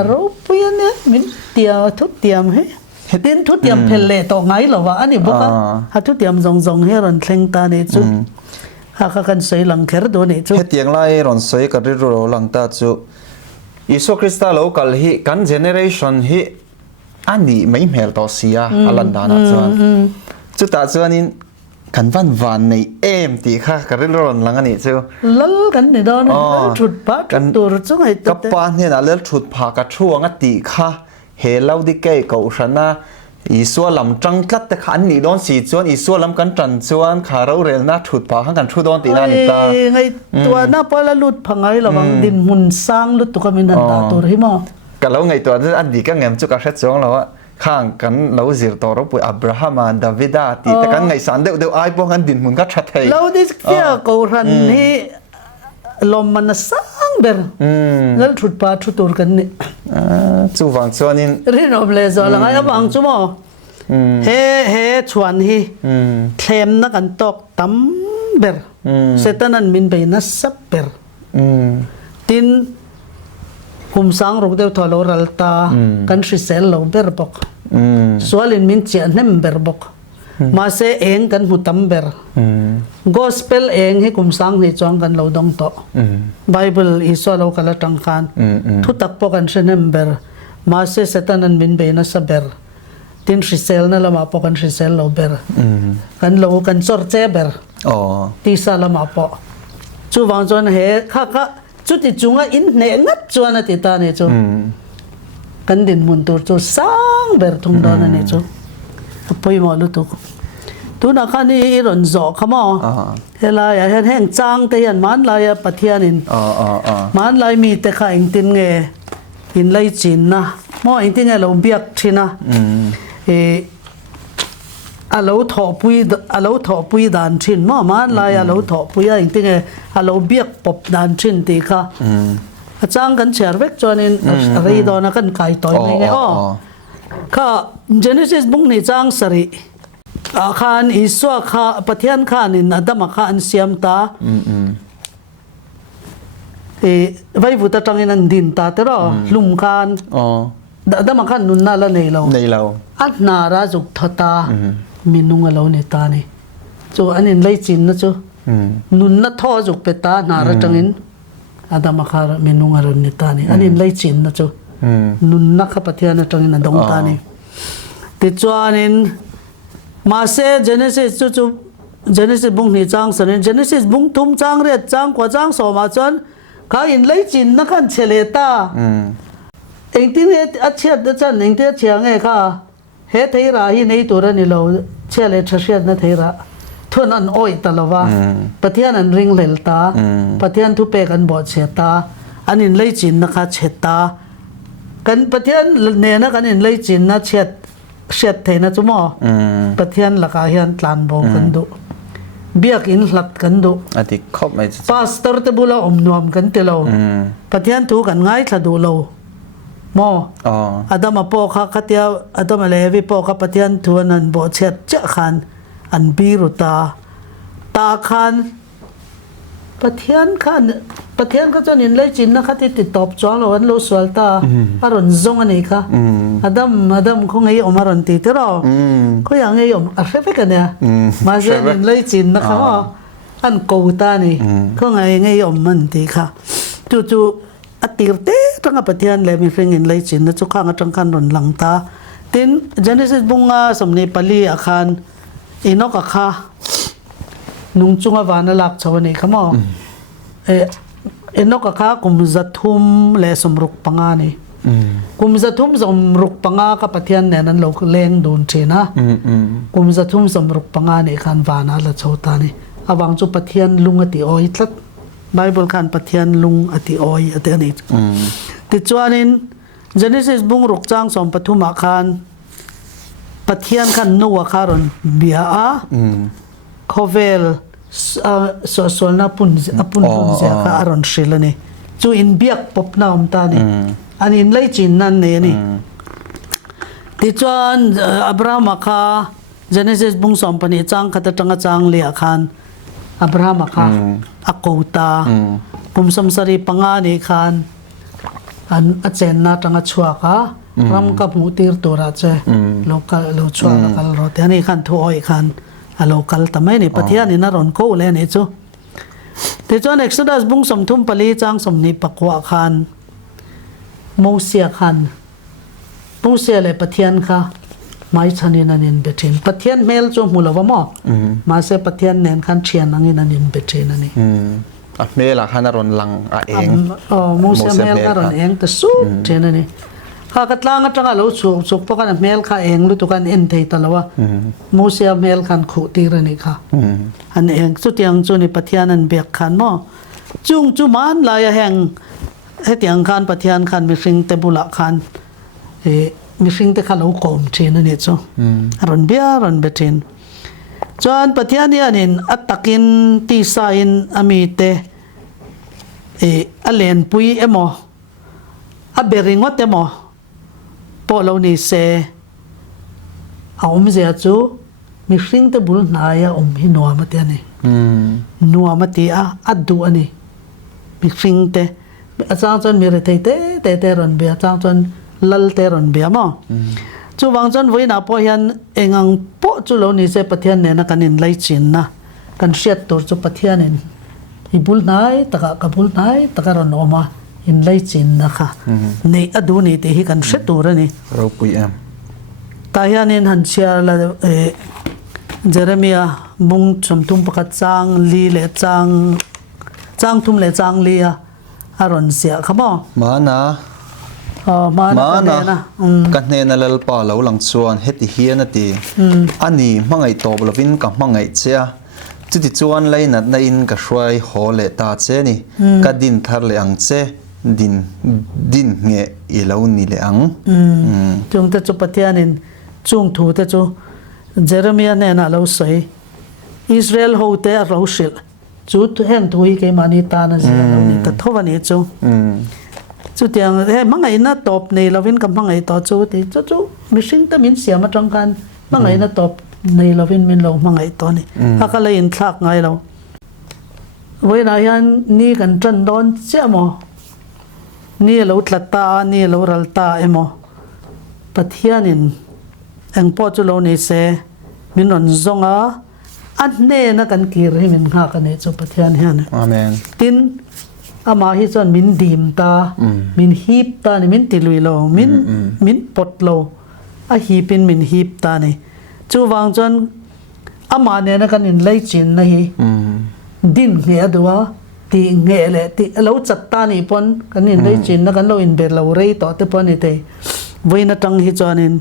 ro puya ne min tia thut tiam he tin thut tiam phelle to ngai lo wa ani boka ha thut tiam zong he ron thleng ta ne chu ha ka kan sei lang kher do ne chu he tiang lai ron sei ka ri ro lang ta chu Iso Krista local hi kan generation hi ani mai mel to sia alanda na chuan chu ta chuan in kan van nei em ti kha ka ri ron lang ani chu lal kan ni don thut pa tur chu ngai ka pa ne na lel thut pha ka thuang a ti kha he lau di ke ko shana iso lam tang tlat te khan ni don si chuan iso lam kan tran chuan kha ro rel na thut pha kan thu don ti na ni ta ngai tua na pala lut phangai lawang din mun sang lut tu ka min han ta tur hi mo ka lo ngai to an di ka ngem chu ka hret chong lo khang kan lo zir to ro pu Abraham Davida ti ta kan ngai san deu ai po kan din mun ka that thei lo dis kia ko ran hi lom man sang ber lal thut pa thu tur kan ni chu wang chuan in rin ob le zo la ngai awang chu mo he chuan hi thlem na kan tok tam ber setanan min be na sap ber tin kum sang ruk deu tholo ralta kan risel lo ber bok swalin min chia nem ber bok ma se eng kan hutam ber gospel eng hi kum sang ni chong kan lo dong to bible iso lo kala tang khan thu tak po kan shenem ber ma se setanan min be na sa ber tin risel na lama po kan risel lo ber kan lo kan sor che ber ti sa lama po chu wang chon he kha chu ti chunga in ne ngat chuan ati ta ne chu kan din mun tur chu sang ber thung don ne chu poi mo lu tu na khani ron zo khamo hela ya heng chang te yan man la ya Pathian in man lai mi te kha ing tin nge in lai chin na mo ing tin lo biak thina alo tho pui dan thin mo man la ya lo tho pui ing tin nge alo biak pop dan thin ti kha achang kan cher vek chonin ri do na kan kai toy nge kha Genesis bung ni chang sari khan iswa kha Pathian khan in adama khan siam ta vai vuta tangin an din ta tero lum khan adama khan nun na la nei lo at na ra juk thata minung lo ne ta ni จูอันนี้เลยจินนะจูนุนนัททอจุกเปตานาระจังอินอาดามาคาร์เมนุงอรุณิตานี่อันนี้เลยจินนะจูนุนนักขับปฏิญาณจังอินดงตานี่ติดจวนอินมาเซเจเนซิสจูเจเนซิสบุ้งนี่จังสนินเจเนซิสบุ้งทุ่มจังเรียดจังกว่าจังสมาจนข้าอินเลยจินนักขันเชเลตาเองที่เนี่ยอัจฉริยะจันเองที่เชียงไงค่ะเฮ็ดให้ราฮีในตัวนี้เราเชื่อเลยเชื่อนะเทระทุนอันอ้อยตลอดว่าปฏิญาณอันริงเลลตาปฏิญาณทุเปกันบอดเชตาอันนี้เลยจินนะคะเชตากันปฏิญาณเนี่ยนะกันอินเลยจินนะเช็ดเทนะจุ่มอปฏิญาณละกาเฮียนตลานบงกันดูเบียกอินหลัดกันดูอันที่ครบไหมพาสเตอร์เตบุลาอมนวมกันเตลาปฏิญาณถูกันง่ายถ้าดูเรามออาดามาปอกขัดยาอาดามาเลวิปอกปฏิญาณทวนนันบอเช็ดเจ้าขันอันบีรุตาขันปฏิญาณก็จะนินเลยจินนะคะที่ติดตอบจองเราอันโลสวลตาอารอนซงอันนี้ค่ะอาดัมคงไงอมารอนตีเท่าเราเขาอย่างไงอมอะไรไปกันเนี่ยมาเจนินเลยจินนะคะอันกูตานี่เขาไงอมมันตีค่ะจู่อติร์เตตั้งปฏิญาณเลยมีเรื่องอินเลยจินนะจุข้างจังคันรอนหลังตาตินเจเนซิสบุงอาสมเนปาลีอาคารอินอกค่ะนุ่งจุงอวานลักชาวนี้ขมออินอกค่ะกุมจัตุมเลสมรุกปังานี่กุมจัตุมสมรุกปังากับปฏิญาณเนี่ยนั้นเราเลี้ยงดูนเชนะกุมจัตุมสมรุกปังานี่ขันวานาละชาวตานี่อวังจุปฏิญาณลุงอติออยทัดไบเบิลขันปฏิญาณลุงอติออยอติอันนี้ติดจวนินเจเนซิสบุงรุกจางสมปฐุมอาคารปฏิญาณขันนัวคารอนเบียอาโคเวลส่วนนับปุ่นเสียค่ะอารอนเชลนี่จูอินเบียกปบน้ำตานี่อันอินเลยจินนั่นนี่ติดจวนอับราฮัมค่ะเจเนซิสบุงสมปนิจังขัดจังจังเลียคันอับราฮัมค่ะอักกูตากุมสมสรีปังานี่คันอันอาเจนนาจังชัวค่ะรำกับมูติร์ตัวราเจโลกาโลชัวกัลรถอันนี้คันทัวร์อีกคันโลกาลทำไมนี่ปฏิญาณนี่น่ารอนโก้เลยนี่จูแต่จวนเอ็กซ์ดัสบุงสมทุมปลีจังสมนิปักวะคันโมเสียคันโมเสียเลยปฏิญาณค่ะไม่ชันนันนินเบตินปฏิญาณเมลจูมูลวะมั้งมาเสปฏิญาณเน้นคันเชียนนังนันนินเบตินนั่นนี่เมลคันน่ารอนลังเองโมเสียเมลน่ารอนเองแต่สู้เจนนี่ข้ากัดลางก็จังเราสุกปกันเมลข้าเองรู้ตัวกันเอ็นเทตลอดมูเซียเมลคันขุตีรนี่ค่ะอันเองสุดยังจูนี่ปฏิญาณเบียกขันมั้งจุมันลายแห่งให้เตียงขันปฏิญาณขันมีสิ่งเตบุละขันมีสิ่งเตขันเราโกมเชนนี่จูรอนเบียรอนเบตินจวนปฏิญาณนี่อันนี้อัตตะกินตีสายนอมีเตอเลนปุยมอเบริงวัดมพอเรานี่เสเอาไม่เสียจูมีสิ่งที่บุญนายหินัวมาเตียนี่นัวมาเตียอัดดูอันนี้มีสิ่งที่อาจารย์จนมีอะไรเตรอนเบียอาจารย์จนลัลเตรอนเบียมั้งจูวังจนไว้น่ะพอยันเองอังพอจูเรานี่เสปฏิญาณเนี่ยนะกันนินไลจินนะกันเสียตัวจูปฏิญาณนี่ฮิบุลนายตะกับบุลนายตะการอนอมาอินไลจินนะคะนี่อดูนี่ที่กันเสตัวนี่เราปุยตายานินหันเชียละเจเรมียบุงสมทุมปกัดจางลีเลจางทุมเลจางลีอารอนเสียขม้อมานะกันเนนลลปาเหลาหลังส่วนเฮติเฮียนตีอันนี้มังไอโตบลวินกับมังไอเชียจุดที่จวนเลยนัดในอินกับช่วยหอเลตาเจนี่กัดดินทาร์เลอังเจดินเงะอีเหลานี่เลอังจงแต่จุปฏิญาณจงถูแต่จูเจเรมียเนี่ยน่ะเราใส่อิสราเอลเขาแต่เราเชื่อจุดเห็นถุยเกมานิตานะเสียเรานี่แต่ทวันนี้จูจุดอย่างมังไงน่ะตบในเราวินกับมังไงต่อจูที่จูมีสิ่งที่มินเสียมาจังกันมังไงน่ะตบในเราวินมินเรามังไงต่อนี่ถ้าก็เลยอินทักไงเราเวลายันนี่กันจันโดนเจ้าหมอนี่เราตลัดตานี่เรารัลตาเอโมปฏิญาณเองพอจุโลนี่เสมินนซงอา อันเน่นะกันกีรให้มันหากันเนี่ยจุปะเทียนเฮียนะ อาเมน ตินอามาฮิจอนมินดีมตามินฮีบตานี่มินติลุยโลมินปดโลอาฮีเป็นมินฮีบตานี่จูวางจนอามาเนี่ยนะกันอินไลจินนะฮีดินเหียดัวตีเงี้ยเลยตีเราจัดตานี่ปนกันอินไลจินนะกันเราอินเบลเราเรย์ต่อเตปนนี่เตวินาตังฮิจอนิน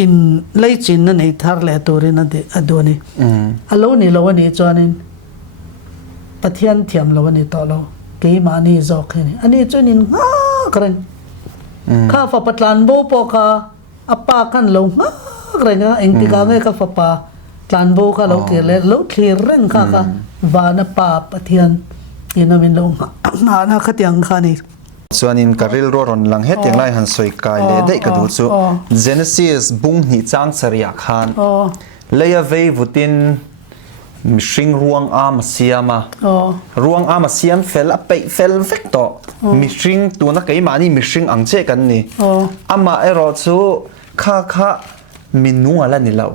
อินไลจินนั่นไอ้ทาร์เลตัวนี้นั่นเดอดัวนี่เรานี่เราวันนี้จอนินปะเทียนเทียมเราวันนี้ต่อเราเกี่ยมานี่จอกนี่อันนี้จอนินกันข้าฟ้าปัตลันโบปอกาอัปปากันเรากันนะเองติกาเงยข้าฟ้าปัตลันโบข้าเราเกี่ยเลยเราเคลียร์เร่งข้าวานะปาปะเทียนยินมินเรานาขัดยังข้านี่ส่วนอินการิลรอนหลังเฮ็ดอย่างไรหันสวยกายเลยได้กระดูจู Genesis บุ้งหิจางสริยคานเลยเววุตินมิชิงรวงอามาเซียมารวงอามาเซียมเฟลไปเฟลเฟกต่อมิชิงตัวนักไอ้มานี่มิชิงอังเจกันนี่อามาไอรอจูข้ามินุอะไรนี่เรา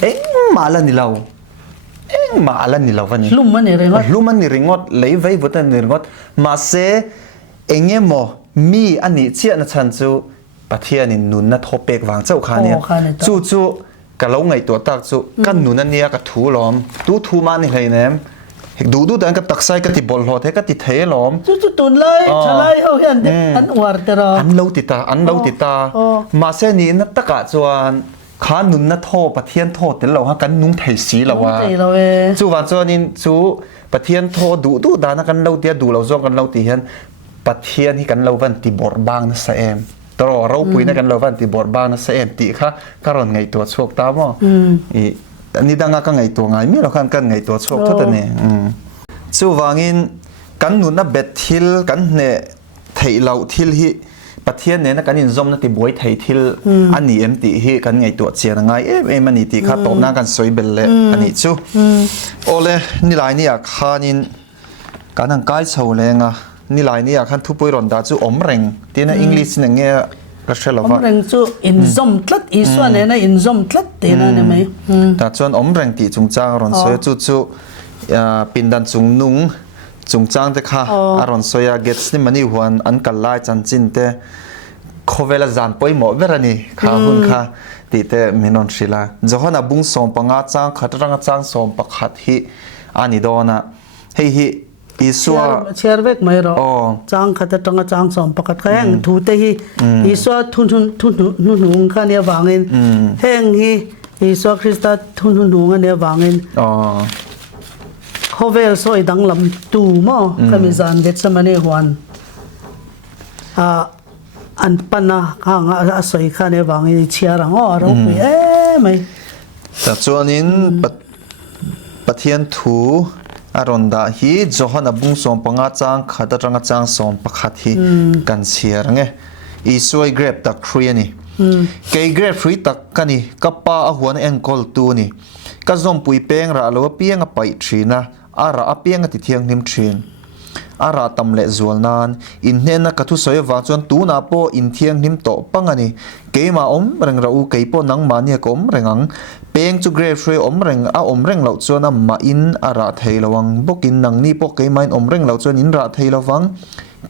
เอ็งมาอะไรนี่เราเอ็งมาอะไรนี่เราวันนี้ลุ่มมันนี่เริงลุ่มมันนี่เริงอดเลยเววุตินนี่เริงอดมาเซเองเงี้ยมอมีอันนี้เชี่ยนะฉันจูประเทศนี่นุนนะทบเปกวางเจ้าขาเนี่ยจู่กับเราไงตัวตักจู่กันนุนนั่นเนี่ยกับถูล้อมทูมานี่เลยเนี่ยดูแต่กับตักไซกับติบอลหอเทกับติเทล้อมจู่ตุนเลยชะเลยเอาเห็นอันอวดแต่รออันเราติตามาเส้นนี้นัตกะจวนขานุนนะโทประเทศโทแต่เราฮะกันนุ่งไทยสีเราว่าจู่ว่าจวนนี่จู่ประเทศโทดูดานะกันเราเดียดูเราจงกันเราตีเห็นประเทศที่กันเราวันที่บอร์บางนะเสียมตลอดเราปุยนะกันเราวันที่บอร์บางนะเสียมตีค่ะการอนไงตัวโชคตามอ่ะอันนี้ดังก็ไงตัวไงมีเรากันไงตัวโชคเท่านั้นเองสู้วางินกันนุนนะเบ็ดทิลกันเนี่ยไทยเราทิลฮีประเทศเนี่ยนะกันอินซอมนะที่บวยไทยทิลอันนี้เอ็มตีฮีกันไงตัวเชียร์ไงมันนี่ตีค่ะตบหน้ากันสวยเบลเลยอันนี้สู้โอเลนี่หลายนี่อ่ะข้านินการนั่งใกล้เฉาแรงอ่ะนี่หลายนี่อยากให้ทุบปุยรอนดาจูอมเร่งที่นั่นอังกฤษนี่เงี้ยก็เชื่อว่าอมเร่งจูอินซอมทลัดอีส่วนเนี่ยนะอินซอมทลัดที่นั่นเนี่ยไหมแต่ส่วนอมเร่งตีจงจ้างรอนสวยจู่ปินดันจงนุ่งจงจ้างเด็กค่ะอารอนสวยเกตส์นี่มันนี่หัวอันกันไล่จันจินเตโคเวลาจานปอยหมอเวลานี่ข้าหุ่นค่ะตีเตมินอนศิลาจะขณะบุ้งสมปังอาจ้างขัดรังจ้างสมปักขัดฮิอันนี้โดนะให้ฮิอีสัวเชียร์เวกไม่รอจางขัดจังจางสมประกาศแข่งทูเตฮีอีสัวทุนหุงข้าเนี่ยวางเงินแห่งฮีอีสัวคริสต์ทุนหุงอันเนี่ยวางเงินเขาเวลซอยดังลำตูมั้งก็มีจานเด็ดสมัยนี้หวนอันปันนะข้างอาศัยข้าเนี่ยวางเงินเชียร์อ๋อเราไปไม่แต่ส่วนนี้ประเทศทูอารอนดาฮีจอฮันบุ้งสมปังอาจางขัดจังจางสมปักขัดฮีกันเชียร์ไงอีสวยเกรบตักครีนี่เกย์เกรบฟรีตักกันนี่กับป้าหัวในแองกอลตูนี่ก็จอมปุยเป้งระแล้วเปียงไปชีนะอาระเปียงติเทียงนิมชีนอาระตำเละจวนนานอินเนนักทุสอยวาจวนตูนาโปอินเทียงนิมโตปังอันนี่เกย์มาเริงเราเกย์โปนังมาเนี่ยก็เริงอังเปียงจูเกรฟช่วยเริงเริงเราจวนมาอินอาระไทยระวังบกินนังนี่พวกเกย์มาอินเริงเราจวนอินระไทยระวัง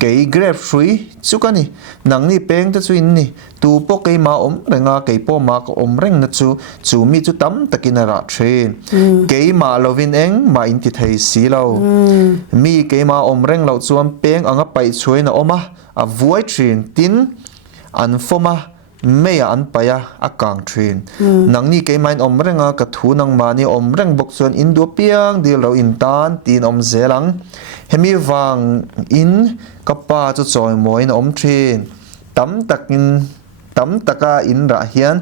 เกย์เกรฟช่วยสุกันนี่นังนี่เปียงจะช่วยนี่ตูพวกเกย์มาเริงเกย์โปมาก็เริงนั่นจูมีจูตั้มตะกินอาระเชนเกย์มาเราวินเองมาอินติไทยสีเรามีเกย์มาเริงเราจวนเปียงอังไปช่วยนะมาวัวเชนตินอันฟมาไม่อันไปอากางทรีนนังนี่เกย์มันเริงกระทูนังมานี่เริงบกส่วนอินดัวเปียงเดียวเราอินตานตีนเซลังเฮมีวังอินกับป้าจะจอยมวยทรีนตั้มตะกาอินระเฮียน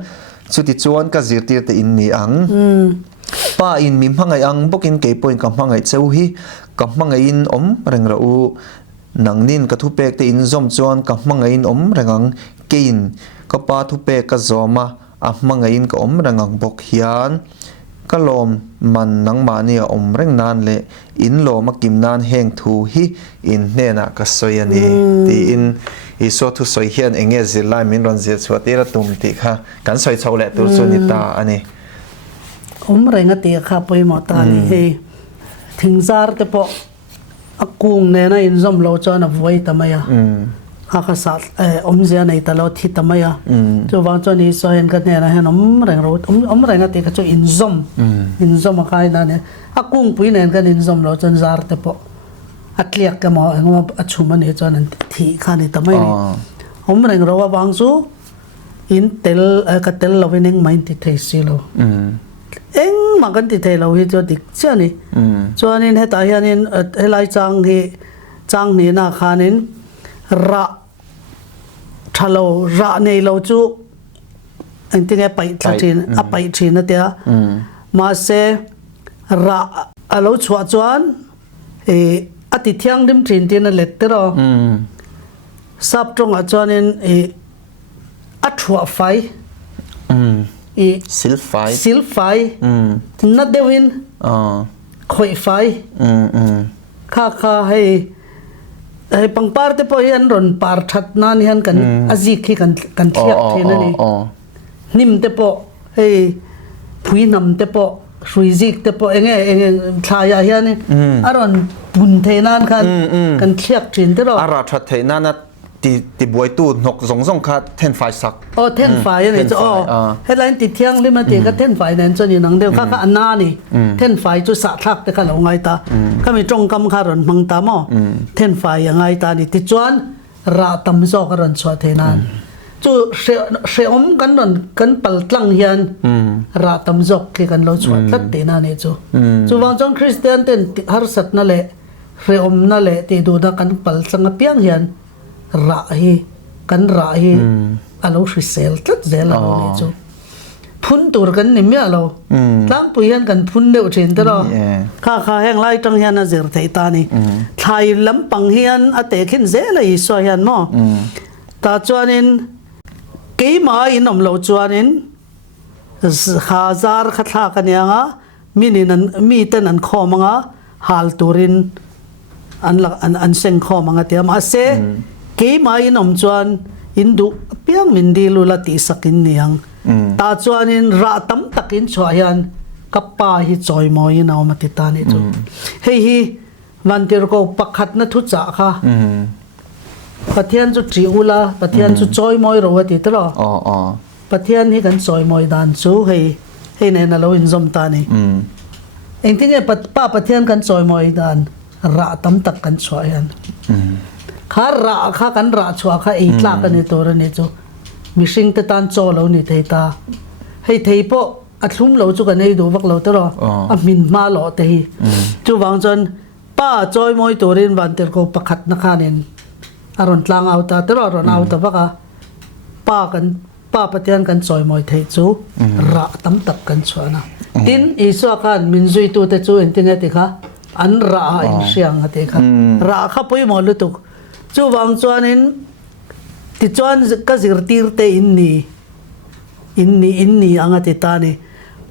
สุดที่จวนกับจิตติร์อินนี่อังป้าอินมีมังไงอังบกินเกย์ปอยกับมังไงเจ้าฮีกับมังไงอินเริงเรานังนินกระทุเปกตีอินจอมจวนกับมังไงอินเริงอังกินก็ปาทุเปกจอมามังไงอินก็รังบกเฮียนก็ลมมันนังมาเนี่ยเร่งนานเลยอินโลมากิมนานแห้งทูฮีอินเนน่ะก็สวยนี่ตีอินอีสวทุสวยเฮียนเองจิลายมินรอนเจียสวตีระตุมตีค่ะกันสวยเฉาแหละตัวส่วนนิตาอันนี้โอ้ เร่งตีข้าไปหมดตานี่เฮถึงซาร์แต่พออากูงเนี่ยนะอินซอมเราจอนไว้ทำไมอ่ะข้าสัตเสียในตลอดที่ทำไมอ่ะจู่วางจอนี้สอยเห็นกันเนี่ยนะเห็นเร่งเราเร่งตีก็จู่อินซอมมาใครนั่นเนี่ยอากูงปุยเนี่ยกันอินซอมเราจอนซาร์แต่พออัดเลียกกันมาเองว่าอัดชุมันเนี่ยจอนั้นที่ข้านี่ทำไมนี่เร่งเราว่าบางสู้อินเตลกับเตลเราเป็นเองไม่ติดเทสิโลเอ็งมากันติดเทเราที่จอดิกเช่นนี้จวนนี้ให้ตายนี่ให้ไล่จังนี่นะข้านี่ระทะเลระในเราจู่อันที่ไงไปทีนไปทีนนะเดียมาเสระเราชัวจวนอาทิตย์เที่ยงดิมทีนที่นั่นเล็ดเตอสับตรงอาจวนนี้อัดหัวไฟซิลไฟนัดเดวินคอยไฟข้าให้ปังปาร์เตปอยอันรอนปาร์ทัดนานยันกันอาจิกกันเทียบเทนั่นนี่นิมเตปอให้ผู้นำเตปอสุยจิกเตปอเองทายายันนี่อารอนบุญเทนานกันเทียบจีนเตออาราชัดเทนานตีบวยตู้นกสงคัดเทนไฟสักเทนไฟนี่จะให้ไลน์ติดเที่ยงได้มาตีก็เทนไฟนั่นจนอยู่นังเดียวข้าอันนานี่เทนไฟจุดสักทักแต่ข้าเราไงตาข้ามีจงกำข้ารอนมังตามอเทนไฟยังไงตานี่ติดจวนราตำโซกรอนสวดเทนันจู่เสียมกันรอนกันปัลตังเฮียนราตำโซกคือกันเราสวดตัดเทนันนี่จู่วางจงคริสเตียนเต็นฮาร์สัตนั่นแหละเสียมนั่นแหละที่ดูดักกันปัลสังเปียงเฮียนระฮีกันระฮีอาลูสิเซลตัดเซลอาลูนี่จูพุนตัวกันนี่มีอาลูตั้งปุยยันกันพุนเดียวเช่นตลอดข้าแห่งไล่จังเฮียนน่ะเจอไทยตานี่ไทยลำปังเฮียนอาเตขินเซลเลยสวยเฮียนมั้งตาจวนนินกี่มาอินอมโลจวนนิน1000ขัดลากันยังอ่ะมีแต่นันข้อมังอ่ะฮัลตูรินอันเซงข้อมังอ่ะเดียมาเซกี่มาอินอมจวนอินดูเปียงมินดีลุลติสักินนี่ยังตาจวนนินราตั้มตักินช่วยยันกับป้าฮิจอยมอยนเอามาติดตานี่จูเฮ้ยวันที่เราปักขัดนัทุจ่าค่ะปัทยันจุจีอุลาปัทยันจุจอยมอยรู้ว่าติดต่อปัทยันให้กันจอยมอยดานจูเฮ้ยเนี่ยน่าเราอินซอมตานี่เองที่ไงป้าปัทยันกันจอยมอยดานราตั้มตักกันช่วยยันข้าระข้ากันระชัวข้าอีกลากันในตัวนี้จูมิสิงเตตันโจเรานี่เทตาให้เทปออัดลุ่มเราจูกันในดูวักเราตลอดมินมาหล่อเทจูวางจนป้าจอยมอยตัวเรียนวันเตอร์ก็ประคัดนักขันอารมณ์ลางเอาตาตลอดเอาตาวักป้าปฏิญาณกันจอยมอยเทจูระตั้มตักกันชัวนะดินอีสวกันมินจุยตัวเตจูเอ็นติงเงติค่ะอันระอินเสียงเงติค่ะระข้าปุยมอลุตุกจู่วางจวนนินติจวนก็สิรตีร์เตอินนี่อังติตานี่